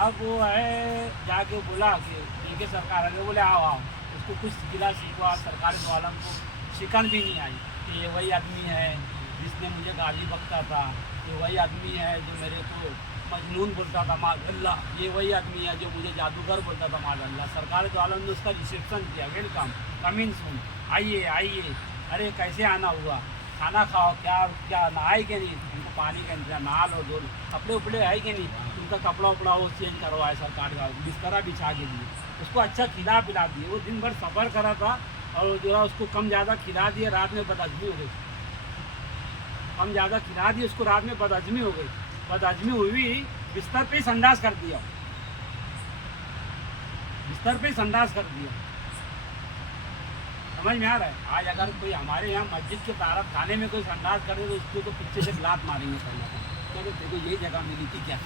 अब वो है जाके बोला कि देखे सरकार आगे, बोले आओ आओ। उसको कुछ गिला सीखा, सरकारी वालों को शिकन भी नहीं आई कि ये वही आदमी है जिसने मुझे गाली बकता था, ये वही आदमी है जो मेरे को मजनून बोलता था माज़अल्लाह, ये वही आदमी है जो मुझे जादूगर बोलता था माज़अल्लाह। सरकारी वालों ने उसका रिसेप्शन किया, वेलकम, कमिंग सून, आइए आइए। अरे कैसे आना हुआ, खाना खाओ, क्या नहाए कि नहीं, तुमको पानी का इंतजाम, नहा लो, धो लो, कपड़े उपड़े है कि नहीं, तुमका कपड़ा उपड़ा वो चेंज करवाए सरकार का, बिस्तरा बिछा के दिए, उसको अच्छा खिला पिला दिए। वो दिन भर सफ़र करा था और जो है उसको कम ज़्यादा खिला दिए, रात में बदहजमी हो गई, कम ज़्यादा खिला दिए उसको, रात में बदहजमी हो गई। बदहजमी हुई, बिस्तर पे ही संडास कर दिया, बिस्तर पे ही संडास कर दिया। समझ में आ रहा है? आज अगर कोई हमारे यहाँ मस्जिद के तारफ खाने में कोई संडास करे तो उसको तो पीछे से लात मारेंगे पहले। तो देखो यही जगह मिली थी क्या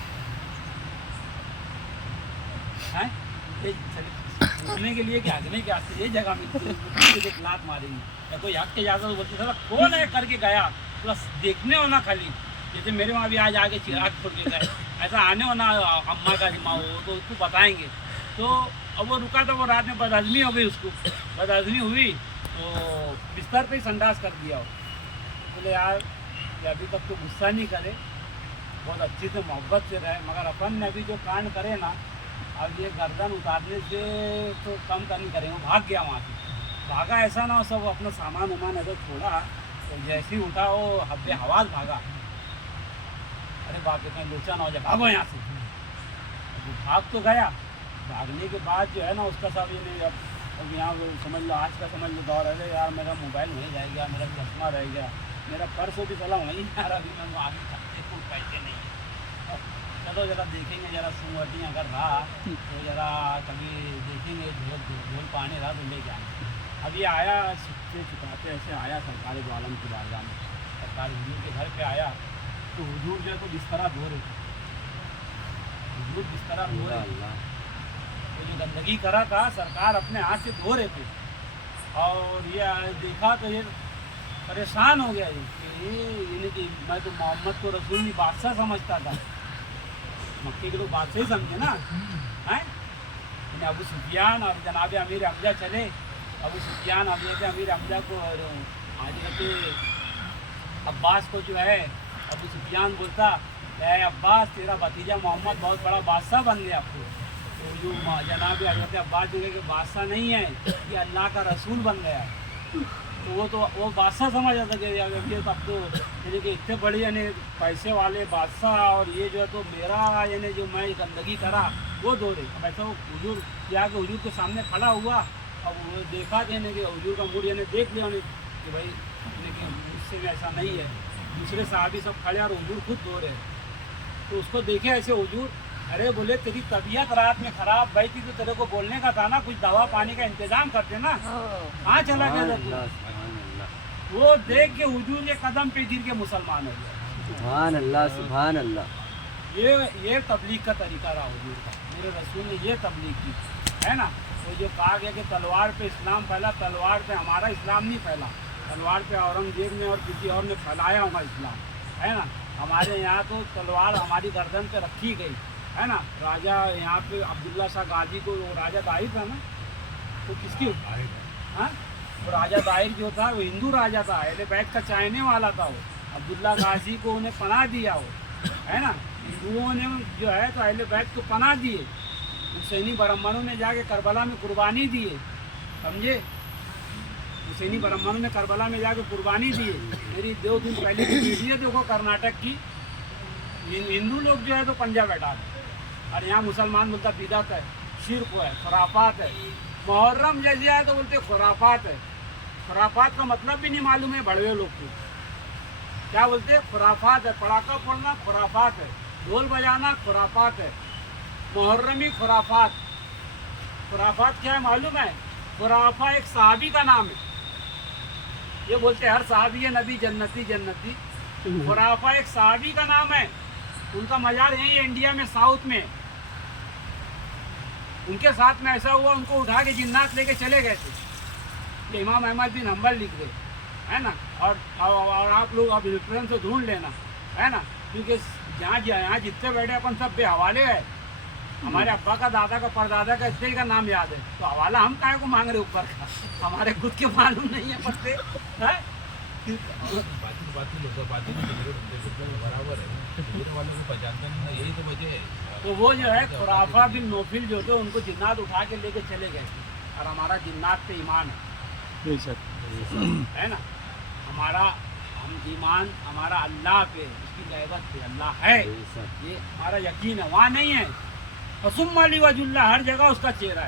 है, पूछने के लिए कि हगने के वास्ते यही जगह मिली थी, उसको पीछे से लात मारेंगे। या कोई हक के जाता तो बोलते साला कौन है करके गया, बस देखने हो ना खाली। जैसे मेरे वहाँ भी आज आके चिराग छोड़ के गए, ऐसा आने हो ना अम्मा का जिम्मा हो तो उसको बताएंगे। तो अब वो रुका था, वो रात में बदहजमी हो गई, उसको बदहजमी हुई तो बिस्तर पे ही संडास कर दिया। बोले यार कि अभी तक तो गुस्सा नहीं करे, बहुत अच्छे से मोहब्बत से रहे, मगर अपन ने अभी जो कांड करे ना, अब ये गर्दन उतारने से तो कम का नहीं करेंगे। वो भाग गया वहाँ से, भागा ऐसा ना हो सब अपना सामान वामान अगर छोड़ा, तो जैसे ही उठा वो हब्बे हवाज भागा। अरे बाप रे, कहीं लोचा ना हो जाए, भागो यहाँ से। वो भाग तो गया, भागने के बाद जो है ना उसका सब ये नहीं, अब यहाँ समझ लो आज का समझ लो दौर है, यार मेरा मोबाइल वहीं रह गया, मेरा चश्मा रह गया, मेरा पर्स भी चला वहीं यार, अभी मैं आगे खाते को पैसे नहीं है। चलो जरा देखेंगे, जरा सुवटी अगर रहा तो जरा कभी देखेंगे, झोल पानी रहा तो ले जाएंगे। अब ये आया छुपते छुपाते ऐसे आया सरकारी आलम की बारगाह में, सरकारी हुजूर के घर पे आया, तो हुजूर जो है तो बिस्तरा धो रहे थे, हुजूर बिस्तरा धो रहे। तो जो गंदगी करा था सरकार अपने हाथ से धो रहे थे, और ये देखा तो ये परेशान हो गया ये कि मैं तो मोहम्मद को रसूल नहीं बादशाह समझता था। मक्के के लोग बादशाह ही समझे ना, हैं? अबू सुफियान और जनाब अमीर हमजा चले। अबू सुफियान अमीर हमजा को हजरत अब्बास को जो है अबू सुफियान बोलता है अब्बास तेरा भतीजा मोहम्मद बहुत बड़ा बादशाह बन गया आपको। तो जो जनाब हजरत अब्बास जो है कि बादशाह नहीं है, कि अल्लाह का रसूल बन गया है। तो वो बादशाह समझ आता कि ये अब तो यानी कि इतने बड़े यानी पैसे वाले बादशाह, और ये जो है तो मेरा यानी जो मैं गंदगी करा वो धो रहे। अब ऐसा वो हुजूर क्या कि हुजूर के सामने खड़ा हुआ, अब वो देखा कि हुजूर का मूड यानी देख लिया कि भाई लेकिन मुझसे भी ऐसा नहीं है। दूसरे साहबी सब खड़े और हुजूर खुद धो रहे। तो उसको देखे ऐसे हुजूर, अरे बोले तेरी तबीयत रात में खराब भाई थी तो तेरे को बोलने का था ना, कुछ दवा पानी का इंतजाम करते ना, कहाँ चला गया था तू? वो देख के हुजूर के कदम पे गिर के मुसलमान हो गया। सुभान अल्लाह, सुभान अल्लाह। ये तबलीग का तरीका रहा हुजूर का, मेरे रसूल ने ये तबलीग की है ना। तो जो कहा गया कि तलवार पे इस्लाम फैला, तलवार पे हमारा इस्लाम नहीं फैला, तलवार पे औरंगजेब ने और किसी और ने फैलाया होगा इस्लाम, है ना। हमारे यहाँ तो तलवार हमारी गर्दन पे रखी गई है ना। राजा यहाँ पे अब्दुल्ला शाह गाजी को, वो राजा दाहिर था ना, तो किसकी हाँ, तो राजा दाहिर जो था वो हिंदू राजा था, अहले बैत का चाहने वाला था। वो अब्दुल्ला गाजी को उन्हें पनाह दिया वो, है ना। हिंदुओं ने जो है तो अहले बैत को पनाह दिए। हुसैनी ब्राह्मणों ने जाके करबला में कुर्बानी दिए, समझे। हुसैनी ब्राह्मणों ने करबला में जाके कुर्बानी दिए। मेरी 2 दिन पहले की वीडियो देखो कर्नाटक की, हिंदू लोग जो है तो पंजा बैठा दे, और यहाँ मुसलमान बोलता बिदअत है, शिर्क है, खुराफात है। मुहर्रम जैसे आए तो बोलते खुराफात है। खुराफात का मतलब भी नहीं मालूम है बड़वे लोग को, क्या बोलते हैं? खुराफात है। पटाखा फोड़ना खुराफात है, ढोल बजाना खुराफात है, मुहर्रमी खुराफात। खुराफात क्या है मालूम है? खुराफा एक सहाबी का नाम है। ये बोलते हैं हर सहाबी है नबी जन्नती जन्नती। खुराफा एक सहाबी का नाम है, उनका मजार यही है इंडिया में, साउथ में। उनके साथ में ऐसा हुआ, उनको उठा के जिन्नात लेके चले गए थे। इमाम अहमद बिन हम्बल लिख गए, है ना। और आप लोग अब रेफरेंस से ढूंढ लेना, है ना, क्योंकि यहाँ जितने बैठे अपन सब बेहवाले हैं। हमारे अब्बा का, दादा का, परदादा का, इतने का नाम याद है, तो हवाला हम काहे को मांग रहे ऊपर का? हमारे खुद के मालूम नहीं है पत्ते, है। तो वो जो है खुराफा बिन नोफिल जो थे उनको जिन्नात उठा के लेके चले गए, और हमारा जिन्नात पे ईमान है ना। हम ईमान हमारा अल्लाह पे, उसकी गैबत पे, अल्लाह है, ये हमारा यकीन है। वहाँ नहीं है सुम्मली वजुल्ला, हर जगह उसका चेहरा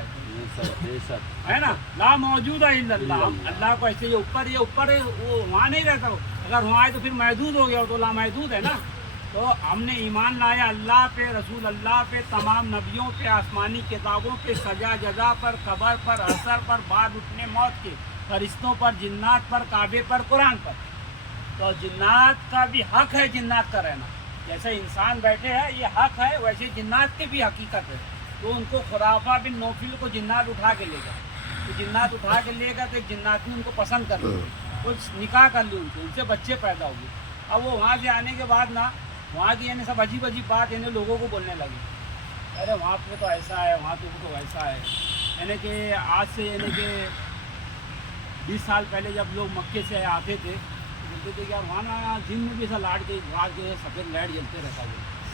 है ना। ला मौजूद है इल्लल्लाह, अल्लाह को ऐसे ये ऊपर है, वो वहाँ नहीं रहता हो। अगर वहाँ आए तो फिर महदूद हो गया, तो ला महदूद है ना। तो हमने ईमान लाया अल्लाह पे, रसूल अल्लाह पे, तमाम नबियों पे, आसमानी किताबों पे, सजा जजा पर, कब्र पर, असर पर, बाद उठने मौत के, फरिश्तों पर, जिन्नात पर, काबे पर, कुरान पर। तो जिन्नात का भी हक है जिन्नात का रहना, जैसे इंसान बैठे हैं ये हक है, वैसे जिन्नात की भी हकीकत है। तो उनको खुराफा बिन नौफिल को जिन्नात उठा के ले गया, तो जिन्नात उठा के ले गया, तो एक जिन्नात ने उनको पसंद कर लिया, वो निकाह कर ली उनसे बच्चे पैदा हुए। अब वो वहाँ से आने के बाद ना, वहाँ की यानी सब अजीब अजीब बात यानी लोगों को बोलने लगी, अरे वहाँ पे तो ऐसा है, वहाँ तो वैसा है। यानी कि आज से यानी कि 20 साल पहले जब लोग मक्के से आते थे तो बोलते थे कि यार वहाँ ना जिम में भी ऐसा लाइट के रात जो है सफ़ेद लाइट जलते रहता है।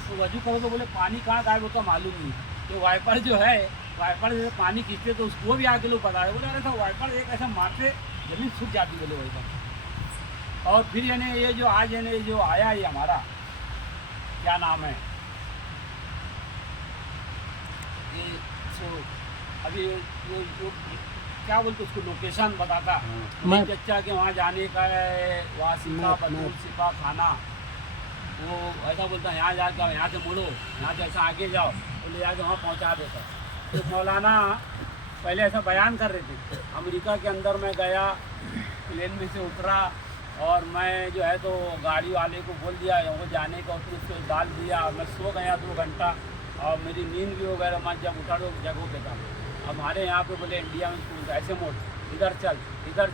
तो वजू करो तो बोले पानी कहाँ गायब होता मालूम नहीं। तो वाइपर जो है, वाइपर जैसे पानी खींचते तो उसको भी आके लोग बता रहे, बोले अरे था वाइपर एक ऐसा मारते जमीन सूख जाती, बोले वाइपर। और फिर यानी ये जो आज यानी जो आया ये हमारा क्या नाम है ये, सो अभी जो क्या बोलते उसको लोकेशन बताता मैं चचा के वहाँ जाने का है, वहाँ सिपा बंदूक सिपा खाना, वो ऐसा बोलता यहाँ जाकर यहाँ से मुड़ो, यहाँ से ऐसा आगे जाओ, वो ले जाके वहाँ पहुँचा देता। तो मौलाना पहले ऐसा बयान कर रहे थे, अमेरिका के अंदर मैं गया, प्लेन में से उतरा और मैं जो है तो गाड़ी वाले को बोल दिया वो जाने का, उसने उसको डाल दिया, मैं सो गया 2 घंटा और मेरी नींद भी वगैरह मैं जब उठा तो जगहों पे था। अब हमारे यहाँ पे बोले इंडिया में स्कूल ऐसे मोड़, इधर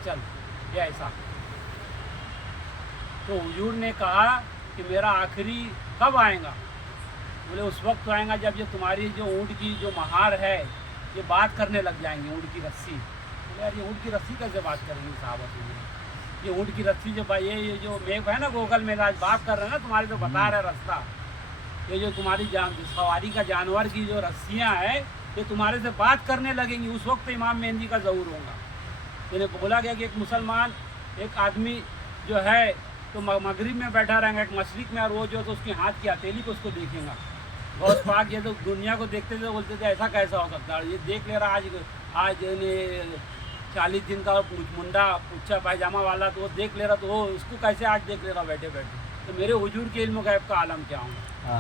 चल ये ऐसा। तो हुजूर ने कहा कि मेरा आखिरी कब आएगा? बोले उस वक्त तो आएगा जब ये तुम्हारी जो ऊँट की जो महार है ये बात करने लग जाएंगे, ऊँट की रस्सी। बोले यार ये ऊँट की रस्सी कैसे बात करेंगी साहबत? ये ऊँट की रस्सी जो भाई ये जो मेघ है ना गूगल में आज बात कर रहे हैं ना तुम्हारे, तो बता रहे रास्ता, ये जो तुम्हारी सवारी का जानवर की जो रस्सियाँ हैं ये तुम्हारे से बात करने लगेंगी। उस वक्त इमाम मेहंदी का ज़हूर होगा। इन्हें बोला गया कि एक मुसलमान एक आदमी जो है तो मगरिब में बैठा रहेगा, एक मशरिक में, और वो जो तो उसके हाथ की हथेली को उसको देखेगा। गौस पाक ये तो दुनिया को देखते थे, बोलते थे ऐसा कैसा हो सकता है? ये देख ले रहा आज 40 दिन का मुंडा उच्चा पायजामा वाला, तो वो देख ले रहा, तो वो उसको कैसे आज देख ले रहा बैठे बैठे? तो मेरे हुजूर के इल्म गैब का आलम क्या होगा?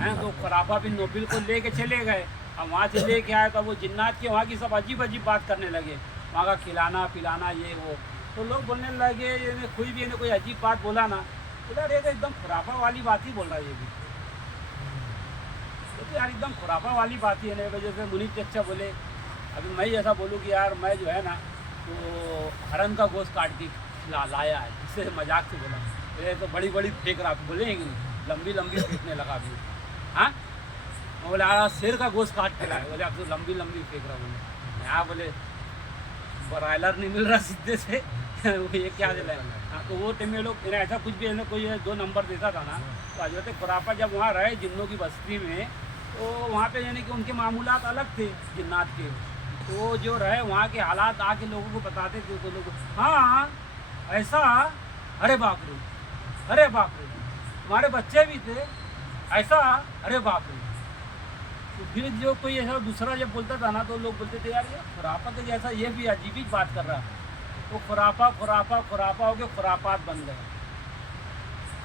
हैं तो खराफा बिन नोबिल को लेके चले गए। अब वहाँ से लेके आए तो वो जिन्नात के वहाँ की सब अजीब अजीब बात करने लगे, वहाँ का खिलाना पिलाना ये वो। तो लोग बोलने लगे ये कोई भी कोई अजीब बात बोला ना, बोला अरे एकदम खुराफा वाली बात ही बोल रहा है ये भी, तो यार एकदम खुराफा वाली बात ही है ना। वजह से मुनीब चच्चा बोले अभी मैं ऐसा बोलूँ कि यार मैं जो है ना तो हरन का गोश्त काट के लाया है, इससे मजाक से बोला। ये तो बड़ी बड़ी फेंक रहा, बोले लंबी लंबी फेंकने लगा अभी। हाँ बोले शेर का गोश्त काट के लाया, बोले अब तो लंबी लंबी फेंक रहा। बोले यहाँ बोले ब्रायलर नहीं मिल रहा सीधे से ये क्या दिलाए? हाँ तो वो टाइम में लोग ऐसा कुछ भी है कोई 2 नंबर देता था ना, तो हजरत खुराफा जब वहाँ रहे जिन्नों की बस्ती में, तो वहाँ पे यानी कि उनके मामूलात अलग थे जिन्नात के। तो जो रहे वहाँ के हालात आके लोगों को बताते थे, तो लोग हाँ ऐसा, अरे बाप रे, अरे बाप रे, हमारे बच्चे भी थे ऐसा, अरे बाप रे। तो फिर जो कोई ऐसा दूसरा जब बोलता था ना तो लोग बोलते थे यार ये खुराफा के जैसा ये भी अजीब ही बात कर रहा है। तो खुराफा खुराफा खुराफा हो के खुरापात बन गए।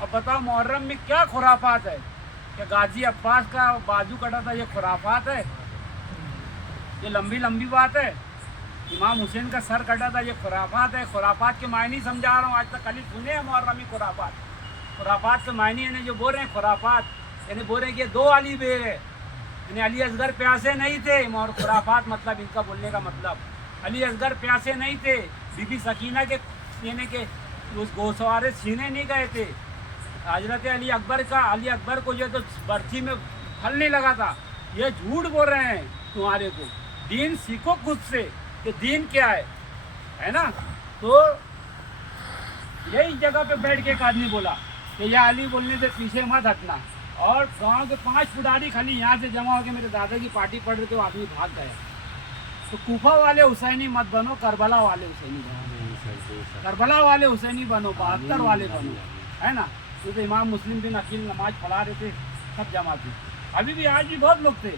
अब बताओ मुहर्रम में क्या खुराफात है? क्या गाजी अब्बास का बाजू कटा था ये खुराफात है? ये लंबी लंबी बात है? इमाम हुसैन का सर कटा था ये खुराफात है? खुराफात के मायने समझा रहा हूँ, आज तक खाली सुने हैं मुहर्रमी खुराफात। खुराफात के मायने यानी जो बोल रहे हैं खुराफात यानी बोल रहे हैं कि 2 अली बे है, यानी अली असगर प्यासे नहीं थे। और खुराफात मतलब इनका बोलने का मतलब अली असगर प्यासे नहीं थे, बीबी सकीना के सीने के उस गोसवारे छीने नहीं गए थे। हजरत अली अकबर को जो तो बर्थी में फल नहीं लगा था। ये झूठ बोल रहे हैं तुम्हारे को। दीन सीखो खुद से कि दीन क्या है ना? तो यही जगह पे बैठ के एक आदमी बोला कि या अली बोलने से पीछे मत हटना। और गांव के 5 पुडारी खाली यहाँ से जमा होकर मेरे दादा की पार्टी पढ़ रहे थे, वो आदमी भाग गया। तो कूफा वाले हुसैनी मत बनो, करबला वाले हुसैनी बनो, करबला वाले हुसैनी बनो, 72 वाले बनो, है ना? तो इमाम मुस्लिम बिन अकील नमाज पढ़ा रहे थे, सब जमा थे। अभी भी आज भी बहुत लोग थे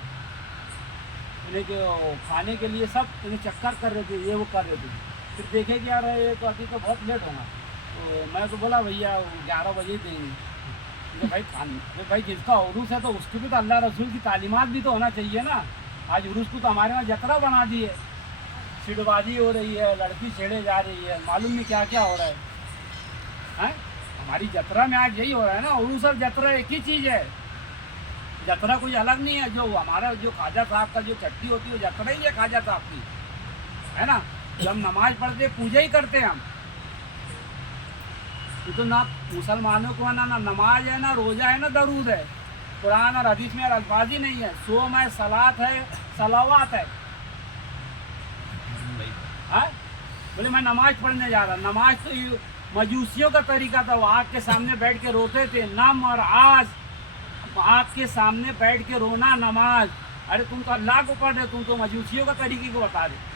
इन्हें जो खाने के लिए सब इन्हें चक्कर कर रहे थे, ये वो कर रहे थे। फिर देखे कि यार ये तो अभी तो बहुत लेट होगा। तो मैं तो बोला भैया 11 बजे देंगे। तो भाई तो भाई जिसका उरूस है तो उसकी भी तो अल्लाह रसूल की तालीमात भी तो होना चाहिए ना। आज उरूस को तो हमारे वहाँ जतरा बना दी है, सिड़बाजी हो रही है, लड़की छेड़े जा रही है, मालूम नहीं क्या क्या हो रहा है। हमारी जतरा में आज यही हो रहा है ना। उरूस और जतरा एक ही चीज़ है। जतरा कोई अलग नहीं है। जो हमारा जो ख्वाजा साहब का जो चट्टी होती है वो जतरा ही है ख्वाजा साहब की, है ना? जब हम नमाज पढ़ते पूजा ही करते हैं हम। ये तो ना मुसलमानों को ना नमाज है, ना रोज़ा है, ना दरूद है। कुरान और हदीस में अल्फाज ही नहीं है। सोम है, सलात है, सलावात है। बोले मैं नमाज पढ़ने जा रहा। नमाज तो मजूसियों का तरीका था, वो आग के सामने बैठ के रोते थे। नम और आज आग के सामने बैठ के रोना नमाज। अरे तुम तो अल्लाह को पढ़ रहे, तुम तो मजूसियों का तरीके को बता रहे।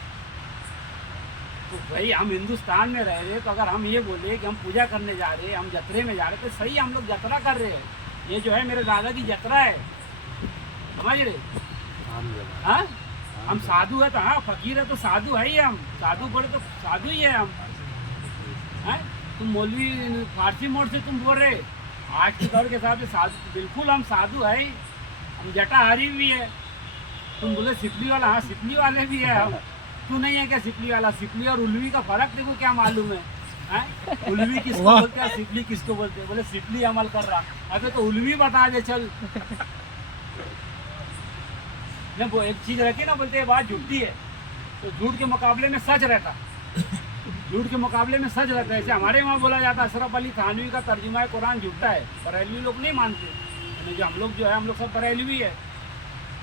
तो भाई हम हिंदुस्तान में रह रहे, तो अगर हम ये बोले कि हम पूजा करने जा रहे हैं, हम जतरे में जा रहे, तो सही हम लोग जतरा कर रहे हैं। ये जो है मेरे दादा की जतरा है, समझ रहे? हाँ हम साधु है तो हाँ, फकीर है तो साधु है ही। हम साधु बोले तो साधु ही है हम। हैं तुम मौलवी फारसी मोड़ से तुम बोल रहे, आज के दौर के हिसाब से साधु बिल्कुल हम साधु है ही। हम जटाहारी भी है। तुम बोले सिपली वाला, हाँ सिपली वाले भी है हम। तू नहीं है क्या सिपली वाला? सिपली और उल्वी का फर्क देखो क्या मालूम है? उल्वी किसको बोलते हैं, सिपली किसको बोलते हैं? बोले सिपली अमल कर रहा। अबे तो उल्वी बता दे चल। जब वो एक चीज़ रहती है ना, बोलते हैं बात झूठी है, तो झूठ के मुकाबले में सच रहता, झूठ के मुकाबले में सच रहता है। जैसे हमारे वहाँ बोला जाता है अशरफ अली थानवी का तर्जुमा है कुरान झूठा है, बरेलवी लोग नहीं मानते। यानी जो हम लोग जो है, हम लोग सब बरेलवी है।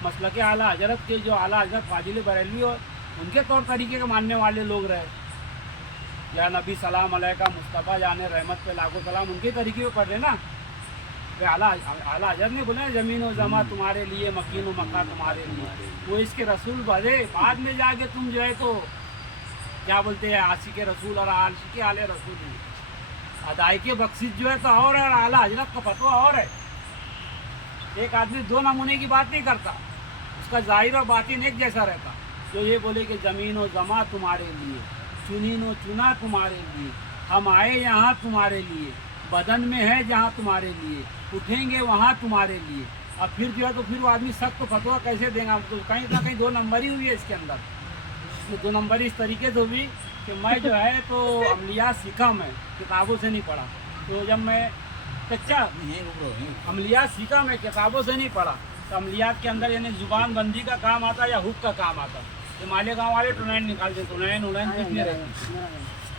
मसलक आला हजरत के जो आला हजरत फाजिल बरेलवी और उनके तौर तरीके के मानने वाले लोग रहे, या नबी सलाम अलैका मुस्तफ़ा जाने रहमत पे लाखों सलाम, उनके तरीके पे पढ़ रहे ना। वे आला हजरत ने बोले ज़मीन व ज़मा तुम्हारे लिए, मकीन व मक्का तुम्हारे लिए, वो इसके रसूल भरे। बाद में जाके तुम जो है तो क्या बोलते हैं, आशिक रसूल और आशिक आले रसूल, अदाई के बख्शिश जो है तो और आला हजरत का फतवा और है। एक आदमी दो नमूने की बात नहीं करता, उसका ज़ाहिर और बातिन एक जैसा रहता। जो ये बोले कि ज़मीन व ज़मा तुम्हारे लिए, चुनीन व चुना तुम्हारे लिए, हम आए यहाँ तुम्हारे लिए, बदन में है जहाँ तुम्हारे लिए, उठेंगे वहाँ तुम्हारे लिए। अब फिर जो है तो फिर वो आदमी सख्त फतवा कैसे देगा? तो कहीं ना कहीं दो नंबरी हुई है इसके अंदर। ये दो नंबरी इस तरीके से हुई कि मैं जो है तो अमलियात सीखा, मैं किताबों से नहीं पढ़ा। तो जब मैं कच्चा अमलियात सीखा, मैं किताबों से नहीं पढ़ा। तो अमलियात के अंदर यानी जुबान बंदी का काम आता या हुक का काम आता। तो मालेगांव वाले टुनैन निकालते, टुनैन उनैन कुछ नहीं रहती,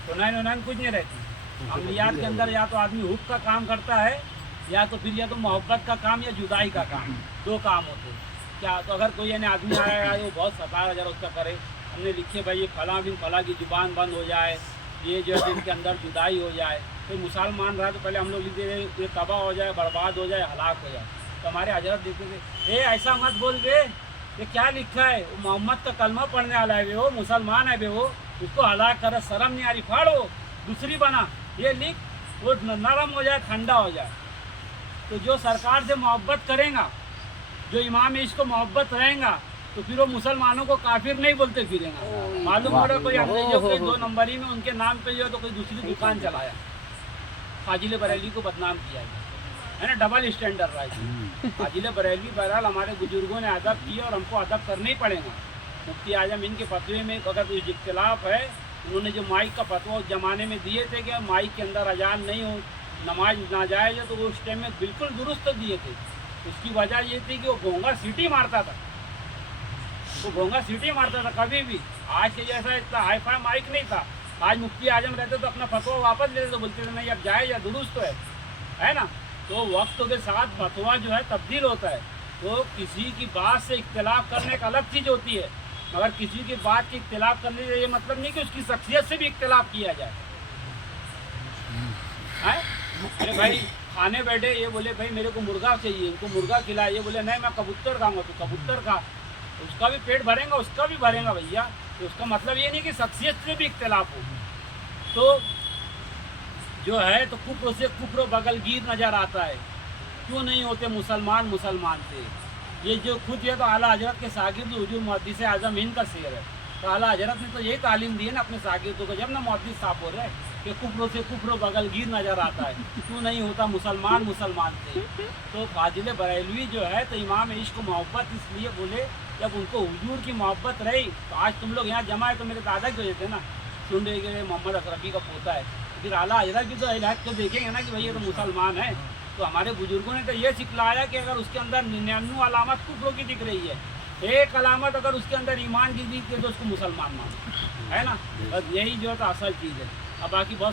टुनैन उनैन कुछ नहीं रहती। अमलियात के अंदर या तो आदमी हुक का काम करता है, या तो फिर या तो मोहब्बत का काम या जुदाई का काम, दो काम होते हैं। क्या तो अगर कोई यानी आदमी आया है वो बहुत सताया जरा उसका करे, हमने लिखे भाई ये फला बिन फला की ज़ुबान बंद हो जाए, ये जो है इनके अंदर जुदाई हो जाए। तो मुसलमान रहा तो पहले हम लोग लिखते थे ये तबाह हो जाए, बर्बाद हो जाए, हलाक हो जाए। तो हमारे हजरत लिखते थे ऐसा मत बोल बे, ये क्या लिखा है, वो मोहम्मद का कलमा पढ़ने वाला है बे, वो मुसलमान है बे, वो उसको हलाक कर, शर्म नहीं आ रही, फाड़ो दूसरी बना, ये लिख, वो नरम हो जाए, ठंडा हो जाए। तो जो सरकार से मोहब्बत करेगा, जो इमाम इसको मोहब्बत रहेगा, तो फिर वो मुसलमानों को काफिर नहीं बोलते फिरेगा। मालूम हो रहा कोई अपने जो कोई दो नंबरी में उनके नाम पे जो है तो कोई दूसरी दुकान चलाया, फाजिल बरेली को बदनाम किया है ना, डबल स्टैंडर्ड रहा है। फाजिल बरेली बहरहाल हमारे बुजुर्गों ने अदब किया और हमको अदब करना ही पड़ेगा। मुफ्ती आजम इनके फतवे में अगर कोई इख्तिलाफ है, उन्होंने जो माइक का फतवा उस ज़माने में दिए थे कि माइक के अंदर अजान नहीं हो, नमाज नाजायज़ है, तो वो उस टाइम में बिल्कुल दुरुस्त दिए थे। उसकी वजह ये थी कि वो घोंगा सीटी मारता था, वो घोंगा सीटी मारता था कभी भी। आज के जैसा इतना हाई फाई माइक नहीं था। आज मुफ्ती आजम रहते तो अपना फतवा वापस लेते, तो बोलते थे नहीं अब जाए या दुरुस्त है ना। तो वक्त के साथ फतवा जो है तब्दील होता है। तो किसी की बात से इख्तिलाफ करने का अलग चीज़ होती है, मगर किसी की बात की इख्तिलाफ करने से ये मतलब नहीं कि उसकी शख्सियत से भी इख्तिलाफ किया जाए। अरे भाई खाने बैठे, ये बोले भाई मेरे को मुर्गा चाहिए, इनको मुर्गा खिलाए, ये बोले नहीं मैं कबूतर खाऊंगा, तो कबूतर खा, उसका भी पेट भरेगा, उसका भी भरेगा भैया। तो उसका मतलब ये नहीं कि शख्सियत से भी इख्तिलाफ हो। तो जो है तो कुफ्र से कुफ्र बगलगीर नज़र आता है। क्यों नहीं होते मुसलमान मुसलमान से? ये जो खुद ये तो आला हजरत के शागिर्द हुजूर मुहद्दिस आज़म हिंद का शेर है। तो आला हजरत ने तो यही तालीम दी है ना अपने शागिर्दों को, जब ना मुहद्दिस साहब बोल रहे हैं कि कुफ्र से कुफ्र बगलगीर नज़र आता है, क्यों नहीं होता मुसलमान मुसलमान से? तो फाजिल बरेलवी जो है तो इमाम इश्क मोहब्बत इसलिए बोले, जब उनको हुजूर की मोहब्बत रही। तो आज तुम लोग यहाँ जमा है तो मेरे दादा की वजह से ना, सुन रहे कि मोहम्मद अशरफी का पोता है, फिर आला हजरत की तो इलाज तो देखेंगे ना कि भाई ये तो मुसलमान है। तो हमारे बुजुर्गों ने तो ये सिखलाया कि अगर उसके अंदर 99 अलामत कुफ्र की दिख रही है, एक अलामत अगर उसके अंदर ईमान की दिखती है तो उसको मुसलमान मानो, है ना। बस यही जो है तो असल चीज़ है। अब बाकी बहुत